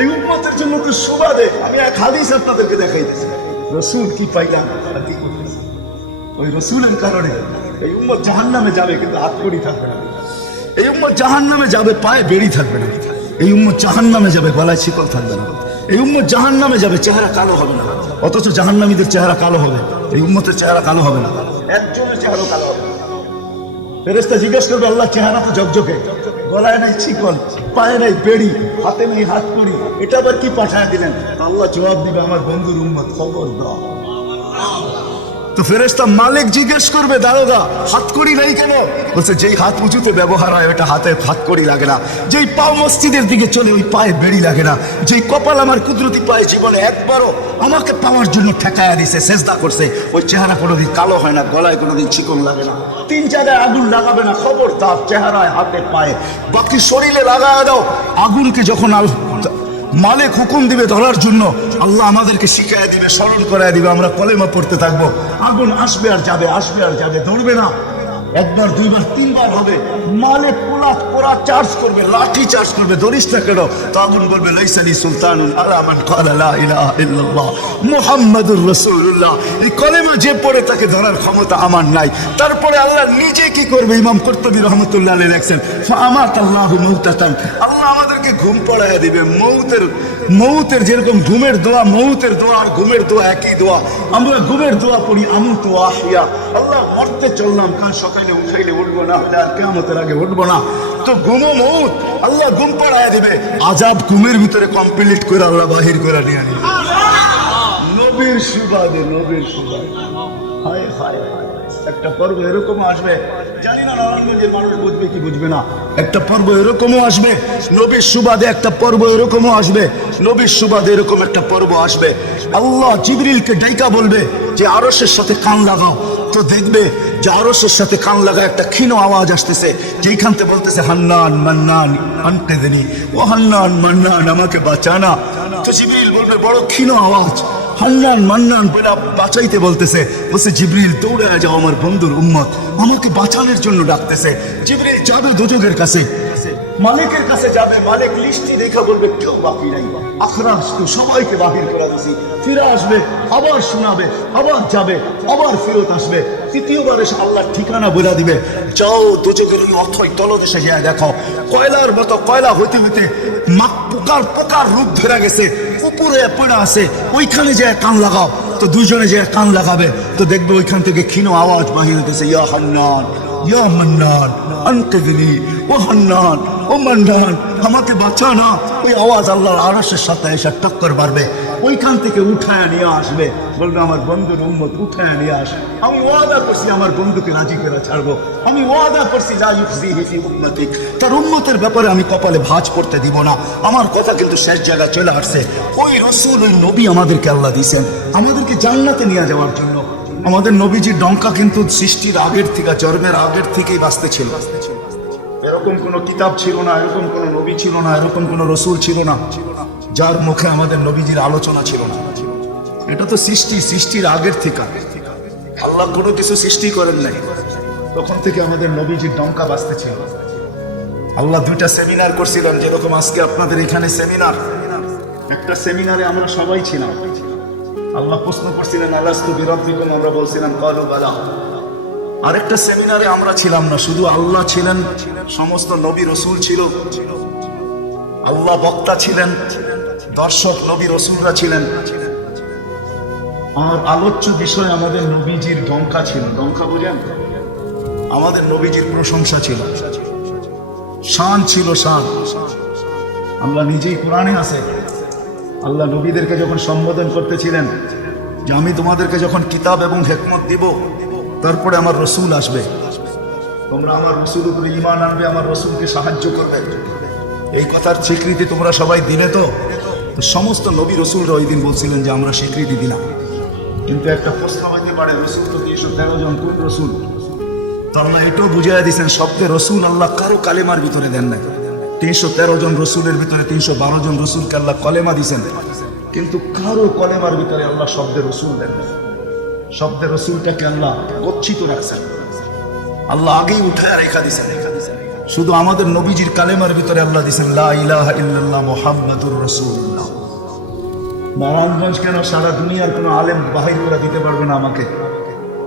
এই উম্মতের জন্য তো সুবাদে আমি এক হাদিস আপনাদেরকে দেখাইতেছি। রসুল কি পাইলাম আর কি করতেছে, ওই রসুলের কারণে এই উম্মত জাহান্নামে যাবে, কিন্তু হাত কড়ি থাকবে না। এই উম্মত জাহান্নামে যাবে, পায়ে বেড়ি থাকবে না। এই উম্মত জাহান্নামে যাবে, গলায় শিকল থাকবে না। এই উম্মত জাহান্নামে যাবে, চেহারা কালো হবে না। অথচ জাহান্নামীদের চেহারা কালো হবে, এই উম্মতের চেহারা কালো হবে না। একজনের চেহারা কালো হবে না। ফেরেশতা জিজ্ঞেস করবে, আল্লাহ চেহারা তো ঝকঝকে, গলায় নাই শিকল, পায়ে নাই বেড়ি, হাতে নেই হাত কড়ি, এটা আবার কি পাঠায় দিলেন? আল্লাহ জবাব দিবে, আমার বন্ধুর উম্মত, খবর দাও। তো ফেরেশতা মালিক জিজ্ঞেস করবে, দারোগা হাতকড়ি নাই কেন? বলছে, যেই হাত উঁচুতে ব্যবহার হয় ওটা হাতে হাতকড়ি লাগে না। যেই পাও মসজিদের দিকে চলে ওই পায়ে বেড়ি লাগে না। যেই কপাল আমার কুদরতি পায়ে জীবনে একবারও আমাকে পাওয়ার জন্য ঠেকায়া দিছে, সেজদা করছে, ওই চেহারা কোনোদিন কালো হয় না, গলায় কোনোদিন চিকন লাগে না, 3 জায়গায় আগুন লাগাবে না। খবরদার, চেহারায় হাতে পায়ে, বাকি শরীরে লাগায় দাও। আগুনকে যখন মালিক হুকুম দিবে ধরার জন্য, আল্লাহ আমাদেরকে শিখাই দিবে, স্মরণ করাই দিবে, আমরা কলেমা পড়তে থাকবো। আগুন আসবে আর যাবে, আসবে আর যাবে, ধরবে না। 1 বার 2 বার 3 বার হবে। মালিক পোড়া চার্জ করবে, লাঠি চার্জ করবে, ধরিস না কেন? তো আগুন বলবে, লাইসানি সুলতানুন আলা মান ক্বালা লা ইলাহা ইল্লাল্লাহ মুহাম্মাদুর রাসূলুল্লাহ। এই কলেমা যে পড়ে তাকে ধরার ক্ষমতা আমার নাই। তারপরে আল্লাহ নিজে কি করবে? ইমাম কুরতুবী রাহমাতুল্লাহ আলাইহি লেখছেন, ফাআমাতাল্লাহু মাউতাতান, আল্লাহ আমাদেরকে ঘুম পড়ায়া দিবে। মৌতের যেরকম ঘুমের দোয়া, মৌতের দোয়া আর ঘুমের দোয়া একই দোয়া। আমরা ঘুমের দোয়া পড়ি, আমুতু আহিয়া, আল্লাহ মরতে চললাম, কাল সকালে উঠাইলে উঠবো না, হলে আর কিয়ামতের আগে উঠবো না। তো ঘুমো মৌত, আল্লাহ ঘুম পড়ায়া দিবে। আজাব ঘুমের ভিতরে কমপ্লিট করে আল্লাহ বাহির করে নিয়ে আনি। নবীর সুবাদে, নবীর সুবাদে, হায় হায় হায়। একটা পর্ব এরকম আসবে, জানি না নারায়ণগঞ্জের মানুষ বুঝবে কি বুঝবে না। একটা পর্ব এরকমও আসবে, নবীর সুবাদে একটা পর্ব এরকমও আসবে, নবীর সুবাদে এরকম একটা পর্ব আসবে। আল্লাহ জিবরিলকে ডাইকা বলবে যে আরশের সাথে কান লাগাও। তো দেখবে যে আরশের সাথে কান লাগা একটা ক্ষীণ আওয়াজ আসতেছে, যেইখান থেকে বলতেছে, হান্নান মান্নান আনতে দেনি, ও হান্নান মান্নান আমাকে বাঁচানা। তো জিবরিল বলবে, বড় ক্ষীণ আওয়াজ, হান্নান মান্নান বলে বাঁচাইতে বলতেছে। বলছে, জিবরিল দৌড়ে যাও, আমার বন্ধুর উম্মত আমাকে বাঁচানোর জন্য ডাকতেছে। জিবরিল যাবে দোজখের কাছে, মালিকের কাছে যাবে। মালিক লিস্টি দেখা বলবে, কেউ বাকি নাই, আখরাস তো সবাইকে বাহির করে দিছি। ফিরে আসবে, আবার শোনাবে, আবার যাবে, আবার ফেরত আসবে। তৃতীয়বার এসে আল্লাহর ঠিকানা বলে দিবে, যাও দোজখের ওই অথই তলদেশে গিয়ে দেখো, কয়লার মতো কয়লা হইতে হইতে পোকার রূপ ধরে গেছে, উপরে পড়ে আছে, ওইখানে যে কান লাগাও। তো দুইজনে যে কান লাগাবে, তো দেখবে ওইখান থেকে ক্ষীণ আওয়াজ বাহির হইতেছে, ইয়া হান্নান ইয়া মান্নান আনতে দিলি, ও হান্নান ও মান্নান আমাকে বাঁচানা। ওই আওয়াজ আল্লাহর আরশের সাথে এসে টক্কর মারবে, ওইখান থেকে উঠায় নিয়ে আসবে। বলবে, আমার বন্ধুর উম্মত উঠায় নিয়ে আস, আমি ওয়াদা করছি আমার বন্ধুকে রাজি করে ছাড়বো, আমি ওয়াদা করছি লা ইউখজিহি ফি উম্মতিক, তার উম্মতের ব্যাপারে আমি কপালে ভাঁজ পড়তে দিব না। আমার কথা কিন্তু শেষ জায়গায় চলে আসছে। ওই রাসূল, ওই নবী আমাদেরকে আল্লাহ দিয়েছেন আমাদেরকে জান্নাতে নিয়ে যাওয়ার জন্য। আমাদের নবীজির ডঙ্কা কিন্তু সৃষ্টির আগের থেকে, জন্মের আগের থেকেই বাঁচতে ছিল। এরকম কোন কিতাব ছিল না, এরকম কোন নবী ছিল না, এরকম কোন রসুল ছিল না যার মুখে আমাদের নবীজির আলোচনা ছিল না। এটা তো সৃষ্টির আগের থেকে। আল্লাহ কোনো কিছু সৃষ্টি করেন নাই, তখন থেকে আমাদের নবীজির ডঙ্কা বাজতে ছিল। আল্লাহ 2টা সেমিনার করছিলেন, যেরকম আজকে আপনাদের এখানে সেমিনার। একটা সেমিনারে আমরা সবাই ছিলাম। আল্লাহ প্রশ্ন করছিলেন, আলাস্তু বিরাব্বিকুম, আমরা বলছিলাম ক্বালু বালা। আরেকটা সেমিনারে আমরা ছিলাম না, শুধু আল্লাহ ছিলেন, সমস্ত নবী রসুল ছিল, আল্লাহ বক্তা ছিলেন, দর্শক নবী রসুলরা ছিলেন, আর আলোচ্য বিষয় আমাদের নবীজির ডঙ্কা ছিল। ডঙ্কা বুঝেন? আমাদের নবীজির প্রশংসা ছিল, শান ছিল, শান। আল্লাহ নিজেই কোরআনে আছে, আল্লাহ নবীদেরকে যখন সম্বোধন করতেছিলেন যে আমি তোমাদেরকে যখন কিতাব এবং হিকমত দিব, তারপরে আমার রসুল আসবে, তোমরা আমার রসুল উপরে ঈমান আনবে, আমার রসুলকে সাহায্য করবে, এই কথার স্বীকৃতি তোমরা সবাই দিলে। তো সমস্ত নবী রসুলরা ওই দিন বলছিলেন যে আমরা স্বীকৃতি দিলাম। কিন্তু একটা প্রশ্ন হইতে পারে, রসুল তো 313 জন, কোন রসুল? তো আল্লাহ এটাও বুঝাইয়া দিয়েছেন, শব্দে রসুল আল্লাহ কারো কালেমার ভিতরে দেন নাই। 313 জন রসুলের ভিতরে 312 জন রসুলকে আল্লাহ কলেমা দিয়েছেন, কিন্তু কারো কলেমার ভিতরে আল্লাহ শব্দে রসুল দেন নাই। শব্দে রসুলটাকে আল্লাহ গচ্ছিত রাখছেন, আল্লাহ আগেই উঠায় রেখা দিয়েছেন। শুধু আমাদের নবীজির কালেমার ভিতরে আল্লাহ দিয়েছেন লা ইলাহা ইল্লাল্লাহ মুহাম্মাদুর রাসূলুল্লাহ। নারায়ণগঞ্জ কেন, সারা দুনিয়ার কোনো আলেম বাহির করে দিতে পারবে না আমাকে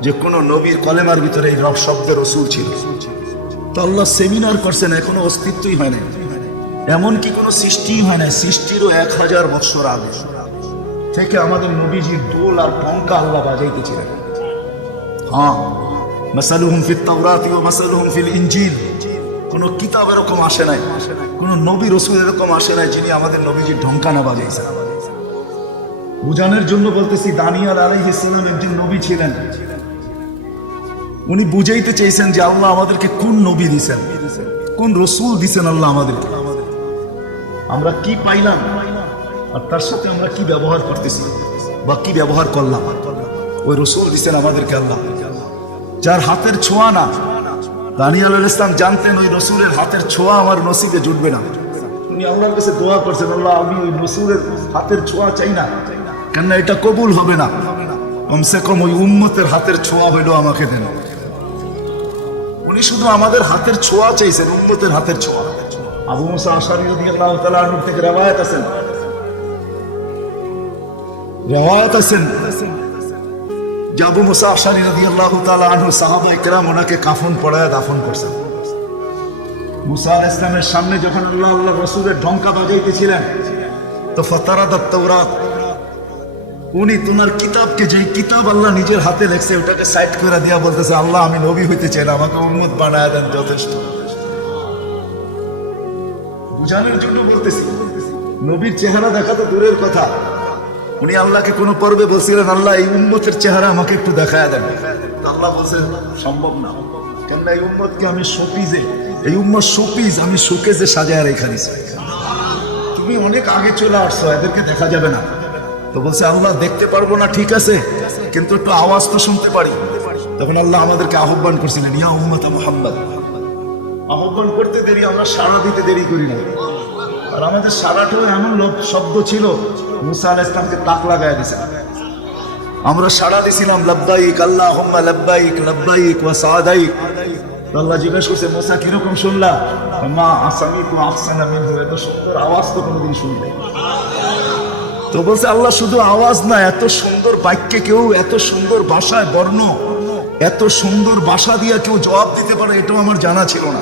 যে কোনো নবীর কলেমার ভিতরে এই শব্দ রসুল ছিল। তো আল্লাহ সেমিনার করছেন, এখনো অস্তিত্বই হয় না, এমনকি কোনো সৃষ্টিই হয় না। সৃষ্টিরও 1000 বছর আগে থেকে আমাদের নবীজির দোল আর টঙ্কা আল্লাহ বাজাইতেছিলেন। হ্যাঁ, মাসালুহুম ফিত তাওরাতি ওয়া মাসালুহুম ফিল ইনজিল। কোনো কিতাব এরকম আসে নাই, কোনো নবী রসুল এরকম আসে নাই যিনি আমাদের নবীজির ঢঙ্কা না বাজাইছেন। বুঝানোর জন্য বলতেছি, দানিয়েল আলাইহিস সালাম একজন নবী ছিলেন। উনি বুঝাইতে চাইছেন যে আল্লাহ আমাদেরকে কোন নবী দিছেন, কোন রসুল দিছেন আল্লাহ আমাদেরকে, আমরা কি পাইলাম আর তার সাথে আমরা কি ব্যবহার করতেছি বা কি ব্যবহার করলাম। ওই রসুল দিছেন আমাদেরকে আল্লাহ, যার হাতের ছোঁয়া না। দানিয়েল আলাইহিস সালাম জানতেন ওই রসুলের হাতের ছোঁয়া আমার নসিবে জুটবে না। উনি আল্লাহর কাছে দোয়া করছেন, আল্লাহ আমি ওই রসুলের হাতের ছোঁয়া চাই না, কেননা এটা কবুল হবে না, কমসে কম ওই উম্মতের হাতের ছোঁয়া হইলো আমাকে দেন। উনি শুধু আমাদের হাতের ছোঁয়া চাইছেন, উম্মতের হাতের ছোঁয়া। আবু মুসা আশআরী রাদিয়াল্লাহু তাআলা আনহু থেকে রওয়ায়াত আছেন যে আবু মুসা আশআরী রাদিয়াল্লাহু তাআলা আনহু সাহাবায়ে কেরাম ওনাকে কাফন পরায় দাফন করছেন। মুসা আলাইহিস সালামের সামনে যখন আল্লাহ রাসূলের ঢঙ্কা বাজাইতেছিলেন, তো ফাতারাদাত তাওরাত, উনি তোমার কিতাবকে, যে কিতাব আল্লাহ নিজের হাতে লেখছে ওটাকে সাইড করে দিয়া বলতেছে, আল্লাহ আমি নবী হইতে চাই না, আমাকে উম্মত বানায় দেন, যথেষ্ট। বুঝানোর জন্য বলতেছি, নবীর চেহারা দেখা তো দূরের কথা, উনি আল্লাহকে কোন পর্বে বলছিলেন, আল্লাহ এই উম্মতের চেহারা আমাকে একটু দেখায় দেন। আল্লাহ বলছেন সম্ভব না, কেননা এই উম্মতকে আমি শোপিজে, এই উম্মত শোপিজ আমি শোকেজে সাজায় রেখে দিছি, তুমি অনেক আগে চলে আসছো, এদেরকে দেখা যাবে না। তো বলছে আল্লাহ দেখতে পারবো না, ঠিক আছে, কিন্তু একটু আওয়াজ তো শুনতে পারি। তখন আল্লাহ আমাদেরকে আহ্বান করছিলেন, ইয়া উম্মত মুহাম্মদ। আহ্বান করতে দেরি, আমরা সাড়া দিতে দেরি করি না। আর আমাদের সাড়াটাও এমন শব্দ ছিল, মুসা আলাইহিস সালামকে তাক লাগায় দিয়েছে, আমরা সাড়া দিছিলাম লাব্বাইক আল্লাহুম্মা লাব্বাইক লাব্বাইক ওয়া সাদাইক। আল্লাহ জিজ্ঞেস করছে, মুসা কিরকম শুনলা? মা আসামিতু আহসানা মিনহু, এত সুন্দর আওয়াজ তো কোনোদিন শুনি নাই। তো বলছে আল্লাহ শুধু আওয়াজ না, এত সুন্দর বাক্যে কেউ, এত সুন্দর ভাষায় বর্ণ, এত সুন্দর ভাষা দিয়ে কেউ জবাব দিতে পারে, এটাও আমার জানা ছিল না।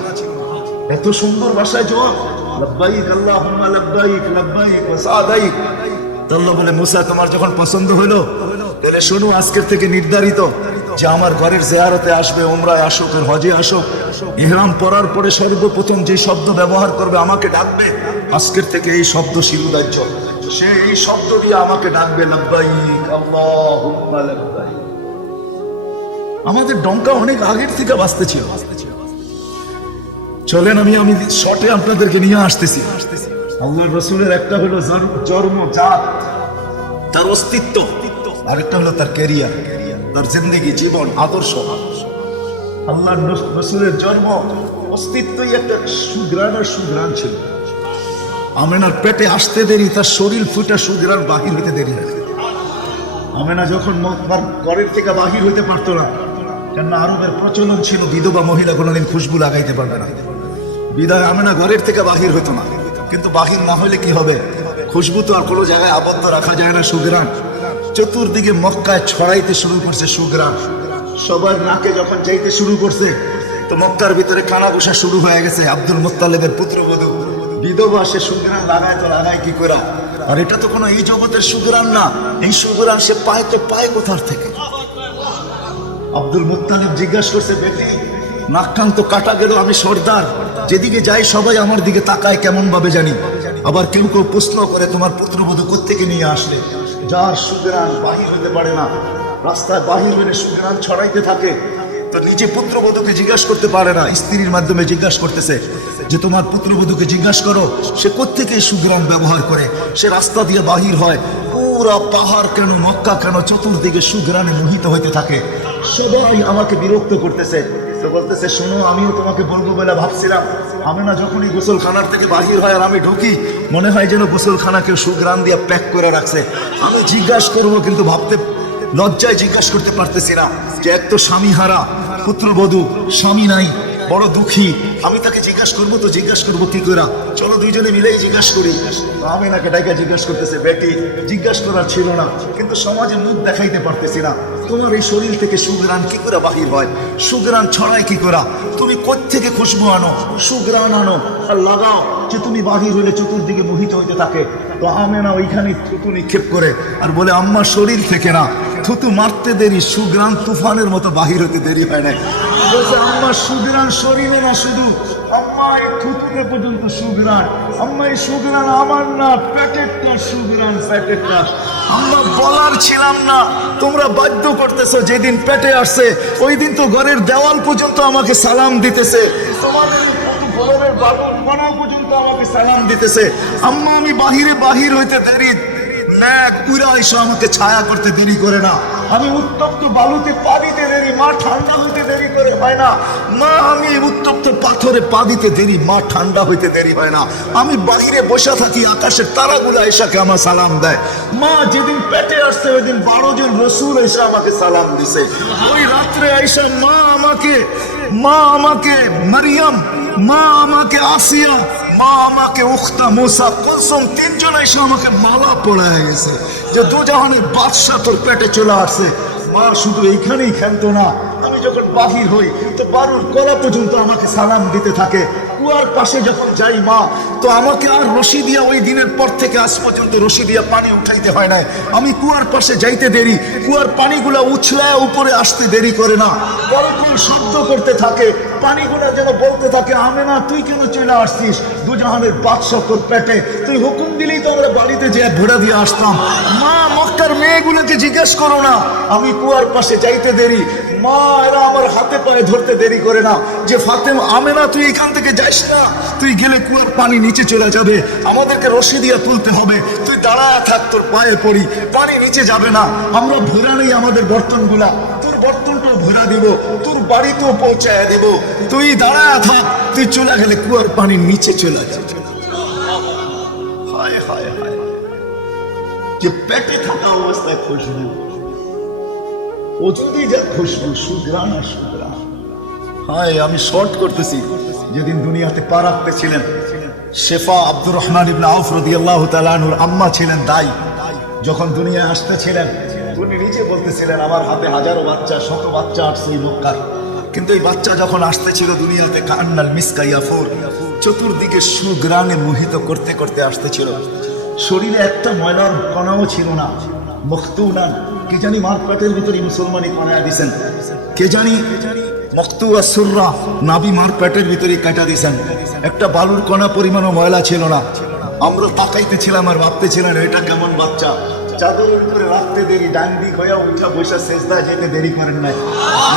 এত সুন্দর ভাষায় জবাব, লাব্বাইক আল্লাহুম্মা লাব্বাইক লাব্বাইক ওয়া সাদাইক। তো আল্লাহ বলে, মুসা তোমার যখন পছন্দ হলো, তাহলে শোনো, আজকের থেকে নির্ধারিত যে আমার ঘরের জিয়ারতে আসবে, উমরায় আসুক, হজে আসুক, ইহরাম পরার পরে সর্বপ্রথম যে শব্দ ব্যবহার করবে, আমাকে ডাকবে, আজকের থেকে এই শব্দ শিরোধার্য, সে এই শব্দ দিয়ে আমাকে ডাকবে, লাব্বাইক আল্লাহুম্মা লাব্বাইক। আমাদের ডঙ্কা অনেক আগের থেকে বাজতে ছিল। চলেন আমি শর্টে আপনাদেরকে নিয়ে আসতেছি। আল্লাহর রাসূলের একটা হলো জন্ম, জাত, তার অস্তিত্ব, আরেকটা হলো তার ক্যারিয়ার, তার জিন্দেগি, জীবন, আদর্শ। আল্লাহর রাসূলের জন্ম, অস্তিত্বই একটা সুঘ্রাণ ছিল। আমেনার পেটে আসতে দেরি, তার শরীর ফুটা সুঘ্রাণ বাহির হইতে দেরি হয়। আমেনা যখন ঘরের থেকে বাহির হইতে পারতো না, কেননা আরবের প্রচলন ছিল বিধবা মহিলা কোনোদিন খুশবু লাগাইতে পারবে না, বিদায় আমেনা ঘরের থেকে বাহির হইতো না। কিন্তু বাহির না হইলে কি হবে, খুশবু তো আর কোনো জায়গায় আবদ্ধ রাখা যায় না। সুঘ্রাণ চতুর্দিকে মক্কায় ছড়াইতে শুরু করছে সুঘ্রাণ। সবার নাকে যখন যাইতে শুরু করছে, তো মক্কার ভিতরে কানা ঘোষা শুরু হয়ে গেছে। আব্দুল মুত্তালিবের পুত্রবধূ বিধবা, সে সুঘ্রাণ লাগায় তো লাগায় কি করে? আর এটা তো কোনো এই জগতের সুঘ্রাণ না, এই সুঘ্রাণ সে পায় তো পায় কোথার থেকে? আব্দুল মুত্তালিব জিজ্ঞাসা করছে, বেটি নাক কান তো কাটা গেল, আমি সর্দার, যেদিকে যাই সবাই আমার দিকে তাকায় কেমন ভাবে জানি। আবার কেউ কেউ প্রশ্ন করে, তোমার পুত্রবধূ কোত্থেকে নিয়ে আসলে? যার সুঘ্রাণ বাহির হতে পারে না, রাস্তায় বাহির হলে সুঘ্রাণ ছড়াইতে থাকে, তো নিজে পুত্রবধূকে জিজ্ঞাসা করতে পারে না, স্ত্রীর মাধ্যমে জিজ্ঞাসা করতেছে যে তোমার পুত্রবধূকে জিজ্ঞাসা করো সে কোত্থেকে সুঘ্রাণ ব্যবহার করে, সে রাস্তা দিয়ে বাহির হয়, পুরা পাহাড় কেন, মক্কা কেন, চতুর্দিকে সুঘ্রাণে মোহিত হইতে থাকে। সবাই আমাকে বিরক্ত করতেছে। তো বলতেছে, শোনো, আমিও তোমাকে বলবো বলে ভাবছিলাম। আমেনা যখনই গোসলখানার থেকে বাহির হয় আর আমি ঢুকি, মনে হয় যেন গোসলখানা কেউ সুঘ্রাণ দিয়ে প্যাক করে রাখছে। আমি জিজ্ঞাসা করবো, কিন্তু ভাবতে লজ্জায় জিজ্ঞাসা করতে পারতেছি না যে এক তো স্বামী হারা পুত্রবধূ, স্বামী নাই, বড় দুঃখী। আমি তাকে জিজ্ঞাসা করবো, তো জিজ্ঞাসা করবো কি করে? চলো দুইজনে মিলেই জিজ্ঞাসা করি। আমি নাকি ডাইকা জিজ্ঞাসা করতেছে, বেটি জিজ্ঞাসা করার ছিল না, কিন্তু সমাজে মুখ দেখাইতে পারতেছি না। তোমার এই শরীর থেকে সুঘ্রাণ কি করে বাহির হয়? সুঘ্রাণ ছড়ায় কি করে? তুমি কোত্থেকে খুশবু আনো, সুঘ্রাণ আনো আর লাগাও যে তুমি বাহির হইলে চতুর্দিকে মোহিত হইতে থাকে। তো আমেনা ওইখানে থুতু নিক্ষেপ করে আর বলে, আম্মা শরীর থেকে না, থুতু মারতে দেরি, সুঘ্রাণ তুফানের মতো বাহির হতে দেরি হয় না। বলছে আম্মা সুঘ্রাণ শরীরে না, শুধু আম্মা এই থুতুতে পর্যন্ত সুঘ্রাণ। আম্মা এই সুঘ্রাণ আমার না, প্যাকেটটা সুঘ্রাণ, প্যাকেটটা। আমরা বলার ছিলাম না, তোমরা বাধ্য করতেছো। যেদিন পেটে আসছে ওই দিন তো ঘরের দেওয়াল পর্যন্ত আমাকে সালাম দিতেছে, তোমাদের ঘরের বালুর কণা পর্যন্ত আমাকে সালাম দিতেছে। আম্মা আমি বাহির হইতে দেরি, ন্যাক উড়া এসে আমাকে ছায়া করতে দেরি করে না। আমি উত্তপ্ত বালুতে পা দিতে দেরি, মা ঠান্ডা হইতে দেরি করে হয় না। মা আমি উত্তপ্ত পাথরে পা দিতে দেরি, মা ঠান্ডা হইতে দেরি হয় না। আমি বাইরে বসে থাকি, আকাশের তারাগুলো এসাকে আমার সালাম দেয়। মা যেদিন পেটে আসছে ওই দিন 12 জন রসুল এসে আমাকে সালাম দিছে। ওই রাত্রে আইসা মা আমাকে মারিয়াম, মা আমাকে আসিয়া, মা আমাকে উখতা মুসা কুলসুম, 3 জন এসে আমাকে মালা পড়ায় গেছে যে দুজাহানের বাদশা তোর পেটে চলে আসছে। মা শুধু এইখানেই খেলতো না, আমি যখন বাহির হই তো বারুর গলা পর্যন্ত আমাকে সালাম দিতে থাকে। কুয়ার পাশে যখন যাই মা, তো আমাকে আর রশি দিয়া ওই দিনের পর থেকে আজ পর্যন্ত রশি দিয়া পানি উঠাইতে হয় না। আমি কুয়ার পাশে যাইতে দেরি, কুয়ার পানিগুলা উছলায় উপরে আসতে দেরি করে না, পরপর শব্দ করতে থাকে। পানিগুলা যেন বলতে থাকে, আমেনা তুই কেন চলে আসছিস? দুজাহানের বাদশা তোর পেটে, তুই হুকুম দিলেই তো আমরা বাড়িতে যেয়ে ঘোড়া দিয়ে আসতাম। মা মক্কার মেয়েগুলোকে জিজ্ঞেস করো না, আমি কুয়ার পাশে যাইতে দেরি, মা এরা আমার হাতে পায়ে ধরতে দেরি করে না যে ফাতেমা, আমেনা তুই এখান থেকে যাইস না, তুই গেলে কুয়ার পানি নিচে চলে যাবে, আমাদেরকে রশি দিয়ে তুলতে হবে, তুই দাঁড়ায় থাক, তোর পায়ে পড়ি, পানি নিচে যাবে না। আমরা ভরা নেই আমাদের বর্তনগুলা, তোর বর্তনটাও ভরা দিব, তোর বাড়িতেও পৌঁছায় দেব, তুই দাঁড়ায় থাক, তুই চলে গেলে কুয়ার পানি নিচে চলে যাবে। হায় হায় হায়, যে পেটে থাকা অবস্থায় খুশবু, ও যদি যা খুশবু, সুঘ্রাণ আর সুঘ্রাণ। হায় আমি শর্ট করতেছি। যেদিন দুনিয়াতে পা রাখতেছিলেন, শেফা আব্দুর রহমান ইবনে আউফ রাদিয়াল্লাহু তাআলা আনহুর আম্মা ছিলেন দাই। যখন দুনিয়া আসতেছিলেন উনি নিজে বলতেছিলেন, আমার হাতে হাজারো বাচ্চা, শত বাচ্চা আসছে এই মক্কার, কিন্তু এই বাচ্চা যখন আসতেছিল দুনিয়াতে, কান্নাল মিসকা ইয়াফুর, চতুর্দিকে সুঘ্রাণে মোহিত করতে করতে আসতেছিল। শরীরে একটা ময়লার কণাও ছিল না। মখতুনান, কে জানি মার পেটের ভিতরে মুসলমানি কণায় দিছেন, কে জানি মখতুয়া সুররা, নাবি মার পেটের ভিতরে কাটা দিছেন। একটা বালুর কণা পরিমাণও ময়লা ছিল না। আমরা তাকাইতেছিলাম আর ভাবতেছিলাম, এটা কেমন বাচ্চা, চাদরের ভিতরে রাখতে দেরি, ডান দিক হইয়া উঠা বসে সেজদা যেতে দেরি করেন নাই,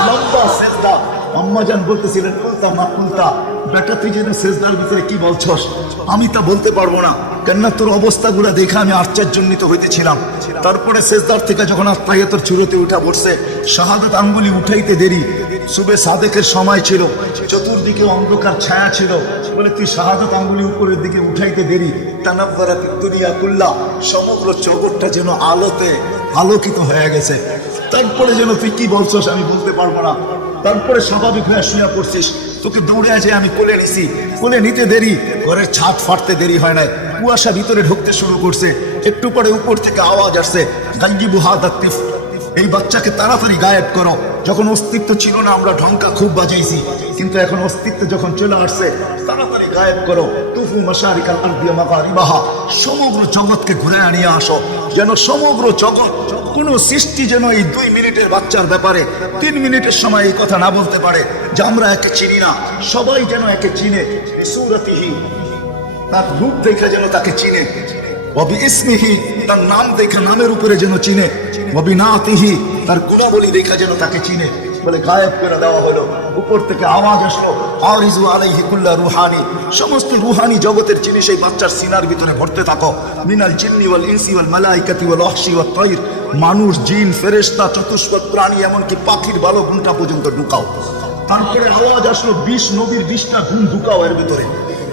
লম্বা সেজদা। আম্মা জান বলতেছিলেন, কুলতা মা কুলতা, বেটা তুই যেন সেজদার ভিতরে কি বলছস? আমি তা বলতে পারবো না, কেননা তোর অবস্থাগুলো দেখে আমি আশ্চর্যান্বিত হইতেছিলাম। তারপরে সেজদার থেকে যখন আত্মাহিয়াতের চূড়াতে উঠা বসছে, শাহাদাত আঙ্গুলি উঠাইতে দেরি, সুবে সাদেকের সময় ছিল, চতুর্দিকে অন্ধকার ছায়া ছিল, বলে তুই শাহাদাত আঙ্গুলি উপরের দিকে উঠাইতে দেরি, তানাব্বারাত দুনিয়া কুল্লা, সমগ্র জগৎটা যেন আলোতে আলোকিত হয়ে গেছে। তারপরে যেন তুই কি বলছস আমি বলতে পারবো না। তারপরে স্বাভাবিক হয়ে শুয়ে পড়ছিস, তোকে দৌড়ে আসে আমি কোলে নিছি, কোলে নিতে দেরি, ঘরের ছাদ ফাটতে দেরি হয় নাই, কুয়াশা ভিতরে ঢুকতে শুরু করছে। একটু পরে উপর থেকে আওয়াজ আসছে, গাঙ্গিবু হাদাতিফ, এই বাচ্চাকে তাড়াতাড়ি গায়েব করো। যখন অস্তিত্ব ছিল না আমরা ঢঙ্কা খুব বাজাইছি, কিন্তু এখন অস্তিত্ব যখন চলে আসছে, তাড়াতাড়ি গায়েব করো। তুফু মাশারিকাল আরদি ওয়া মাগারিবাহা, সমগ্র জগৎকে ঘুরে আনিয়ে আসো, যেন সমগ্র জগৎ, কোন সৃষ্টি যেন এই 2 মিনিটের বাচ্চার ব্যাপারে 3 মিনিটের সময় এই কথা না বলতে পারে যে আমরা একে চিনি না। সবাই যেন একে চিনে, সূরাতিহি, তার রূপ দেখে যেন তাকে চিনে, ওয়াবি ইসমিহি, তার নাম দেখে নামের উপরে যেন চিনে, ওয়াবি নাতিহি, তার গুণাবলী দেখে যেন তাকে চিনে। বলে গায়েব করে দেওয়া হলো। উপর থেকে আওয়াজ আসলো, আরিজু আলাইহি কুল্লা রুহানি, সমস্ত রুহানি জগতের জিনিস এই বাচ্চার সিনার ভিতরে ভরতে থাকো। মিনাল জিন্নি ওয়াল ইনসি ওয়াল মালাইকাতি ওয়াল ওয়াহশি ওয়াত তায়র, মানুষ, জিন, ফেরেশতা, চতুষ্পদ প্রাণী, এমনকি পাখির বালো গুণটা পর্যন্ত ঢুকাও। তারপরে আওয়াজ আসলো, 20 নবীর 20টা গুণ ঢুকাও এর ভিতরে।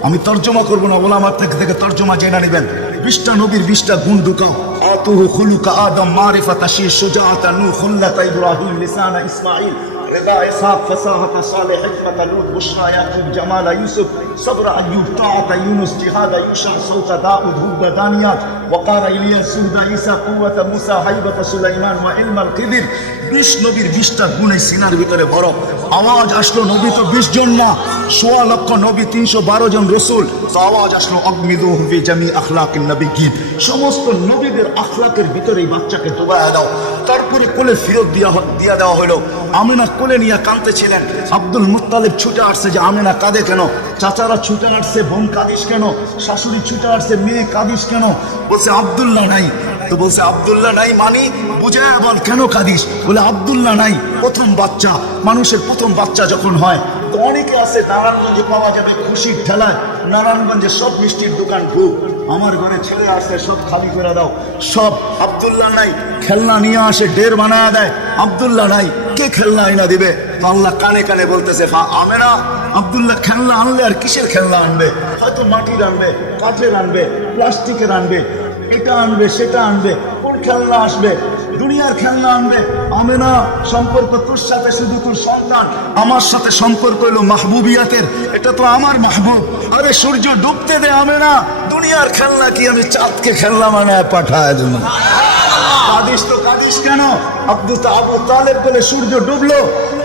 আমি তর্জমা করবো না, বলে আমার থেকে তর্জমা জেনে নেবেন। 20টা নবীর 20টা গুণ ঢুকাও। আতুহু খুলুকা আদম, মারিফাতা শি, সুজাআতা নূহ, খুল্লাতা ইব্রাহিম, লিসানা ইসমাঈল, رضا إسحاق فصاحة صالح حكمة لوط بشرى يعقوب جمال يوسف صبر أيوب طاعة يونس جهاد يوشع صوت داود هود دانيات وقار إلياس سهد عيسى قوة موسى هيبة سليمان وعلم القدر 20 নবীর 20টা গুণে সিনার ভিতরে বড় আওয়াজ আসলো নবী তো 20 জন না 1.5 লক্ষ নবী 312 জন রাসূল তো আওয়াজ আসলো আগমিদুহু ফি জামি আখলাকিন নবিয়্যিন সমস্ত নবীদের আখলাকের ভিতরেই বাচ্চাকে ডুবায়া দাও তারপরে কোলে ফিরত দিয়া দেওয়া হলো আমিনা কোলে নিয়ে কাঁদতেছিলেন আব্দুল মুত্তালিব ছুটে আসছে যে আমিনা কাঁদে কেন চাচারা ছুটে আসছে বোন কাঁদিস কেন শাশুড়ি ছুটে আসছে মেয়ে কাঁদিস কেন বলছে আব্দুল্লাহ নাই তো বলছে আব্দুল্লাহ নাই মানি বুঝে বল কেন কাঁদিস বলে আব্দুল্লাহ নাই প্রথম বাচ্চা মানুষের প্রথম বাচ্চা যখন হয় তো অনেকে আছে নারায়ণগঞ্জে পাওয়া যাবে খুশির ঠেলায় নারায়ণগঞ্জে সব মিষ্টির দোকান খুব আমার ঘরে ছেলে আসছে সব খালি করে দাও সব আব্দুল্লাহ নাই খেলনা নিয়ে আসে ডের বানায় দেয় আব্দুল্লাহ নাই কে খেলনা এনে দিবে আল্লাহ কানে কানে বলতেছে আমেনা আব্দুল্লাহ খেলনা আনলে আর কিসের খেলনা আনবে হয়তো মাটির আনবে কাঠের আনবে প্লাস্টিকের আনবে এটা আনবে সেটা আনবে কোন খেলনা আসবে দুনিয়ার খেলনা আনবে আমেনা সম্পর্ক তোর সাথে শুধু তোর সন্তান আমার সাথে সম্পর্ক হলো মাহবুবিয়াতের এটা তো আমার মাহবুব আরে সূর্য ডুবতে দে আমেনা দুনিয়ার খেলনা কি আমি চাঁদকে খেলনা বানায় পাঠায় দেব কাঁদিস তো কাঁদিস কেন আব্দু তালেব বলে সূর্য ডুবলো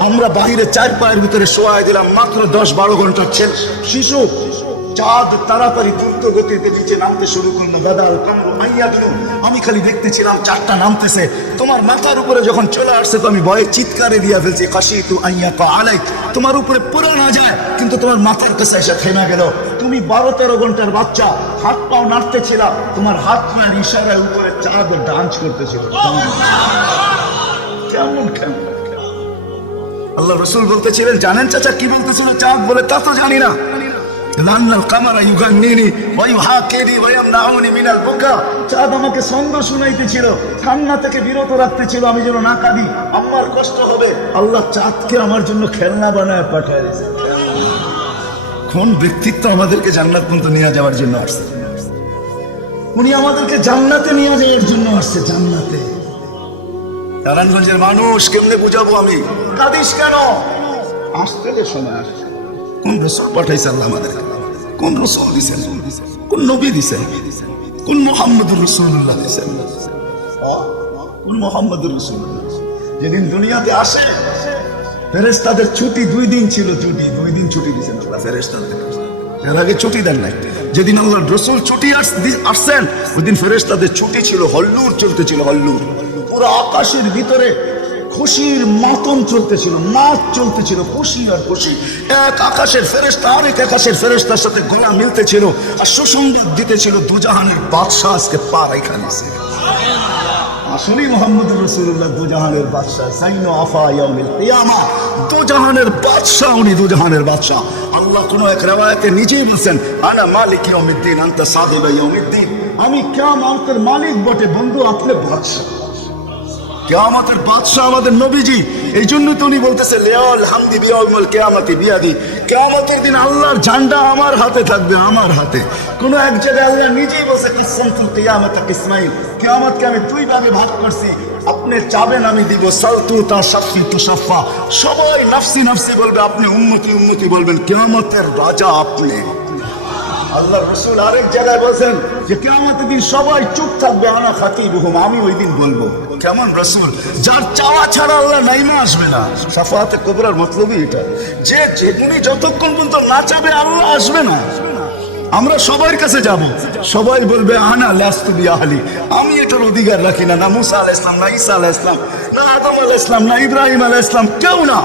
আমরা বাহিরে 4 পায়ের ভিতরে শোয়াই দিলাম মাত্র 10-12 ঘন্টার শিশু চাঁদ তাড়াতাড়ি দ্রুত গতিতে নিচে নামতে শুরু করলো দাদাল কামরু মাইয়াদুনু আমি খালি দেখতেছিলাম চারটা নামতেছে তোমার মাথার উপরে যখন চলে আসছে তো আমি ভয়ে চিৎকারে দিয়া ফেলছি কাশিতু আইয়াকা আলাই তোমার উপরে পুরো না যায় কিন্তু তোমার মাথার কাছে এসে থেমে গেল তুমি 12-13 ঘন্টার বাচ্চা হাত পাও নাড়তেছিল তোমার হাত পায়ের ইশারায় উপরে চাঁদ ডান্স করতেছিল কেমন কেমন আল্লাহ রাসূল বলতেছিলেন জানেন চাচা কি বলতেছিল চাঁদ বলে তা তো জানি না লান্নাল কামারা ইউগান্নিনি ওয়া ইউহাকিনি ওয়া ইয়ামনাউনি মিনাল বুকা চাঁদ আমাকে ছন্দ শুনাইতেছিল কান্না থেকে বিরত রাখতেছিল আমি যেন না কাঁদি আমার কষ্ট হবে আল্লাহ চাঁদকে আমার জন্য খেলনা বানায় পাঠিয়ে দিয়েছে কোন ব্যক্তিত্ব আমাদেরকে জান্নাত পর্যন্ত নিয়ে যাওয়ার জন্য আসছে উনি আমাদেরকে জান্নাতে নিয়ে যাওয়ার জন্য আসছে জান্নাতে নারায়ণগঞ্জের মানুষ কেমনে বুঝাবো আমি কাঁদিস কেন আসতে যে সময় আসছে কোন রাসূল পাঠাইছে আল্লাহ আমাদেরকে কোন রাসূল দিয়েছেন কোন নবী দিয়েছেন কোন মুহাম্মদুর রাসূলুল্লাহ দিয়েছেন কোন মুহাম্মদুর রাসূলুল্লাহ যেদিন দুনিয়াতে আসে ফেরেশতাদের ছুটি 2 দিন ছিল ছুটি 2 দিন ছুটি দিয়েছেন আল্লাহ ফেরেশতাদের এর আগে ছুটি দেন নাই যেদিন আল্লাহর রাসূল ছুটি আসছেন ওই দিন ফেরেশতাদের ছুটি ছিল হল্লুর চলতেছিল হল্লুর পুরো আকাশের ভিতরে খুশির মাতম চলতেছিল নাচ চলতেছিল খুশি আর খুশি এক আকাশের ফেরেশতা আরেক আকাশের ফেরেশতার সাথে গলা মিলতেছিল আর সুসংবাদ দিতেছিল দুজাহানের বাদশা আজকে পা রাইখা নিছে আসলে মুহাম্মদুর রাসূলুল্লাহ দুজাহানের বাদশা সাইয়্যিদু আফা ইয়াউমিল কিয়ামা দুজাহানের বাদশা উনি দুজাহানের বাদশা আল্লাহ কোন এক riwayate নিজেই বলেন আনা মালিক ইয়াউমিদ্দিন আনতা সাহিব ইয়াউমিদ্দিন আমি কিয়ামতের মালিক বটে বন্ধু আপনি বাদশা কিয়ামতের বাদশা আমাদের নবীজি এই জন্য তো উনি বলতেছে লিয়াল হামদি বিয়াউমুল কিয়ামতি বিয়াদি কিয়ামতের দিন আল্লাহর ঝান্ডা আমার হাতে থাকবে আমার হাতে কোন এক জায়গায় আল্লাহ নিজেই বলেছে কিসমতুল কিয়ামতা কিসমাইল কিয়ামতকে আমি 2 ভাগে ভাগ করছি আপনি চাবেন আমি দিব সালতু তা শাফি তুশাফা সবাই নফসি নফসি বলবে আপনি উম্মতি উম্মতি বলবেন কিয়ামতের রাজা আপনি আল্লাহ রাসূল আরেক জায়গায় বলেন যে কিয়ামতের দিন সবাই চুপ থাকবে আনা খাতিবুহুম আমি ওই দিন বলবো কেমন রাসূল যার চাওয়া ছাড়া আল্লাহ নাইমা আসবে না শাফাআতে কুবরার মতলবই এটা যে উনি যতক্ষণ পর্যন্ত না চাবে আল্লাহ আসবে না আমরা সবার কাছে যাব সবাই বলবে আনা লাস্তু বিআহলি আমি এটার অধিকার রাখি না না মুসা আলাইহিস সালাম না ঈসা আলাইহিস সালাম না আদম আলাইহিস সালাম না ইব্রাহিম আলাইহিস সালাম কেউ না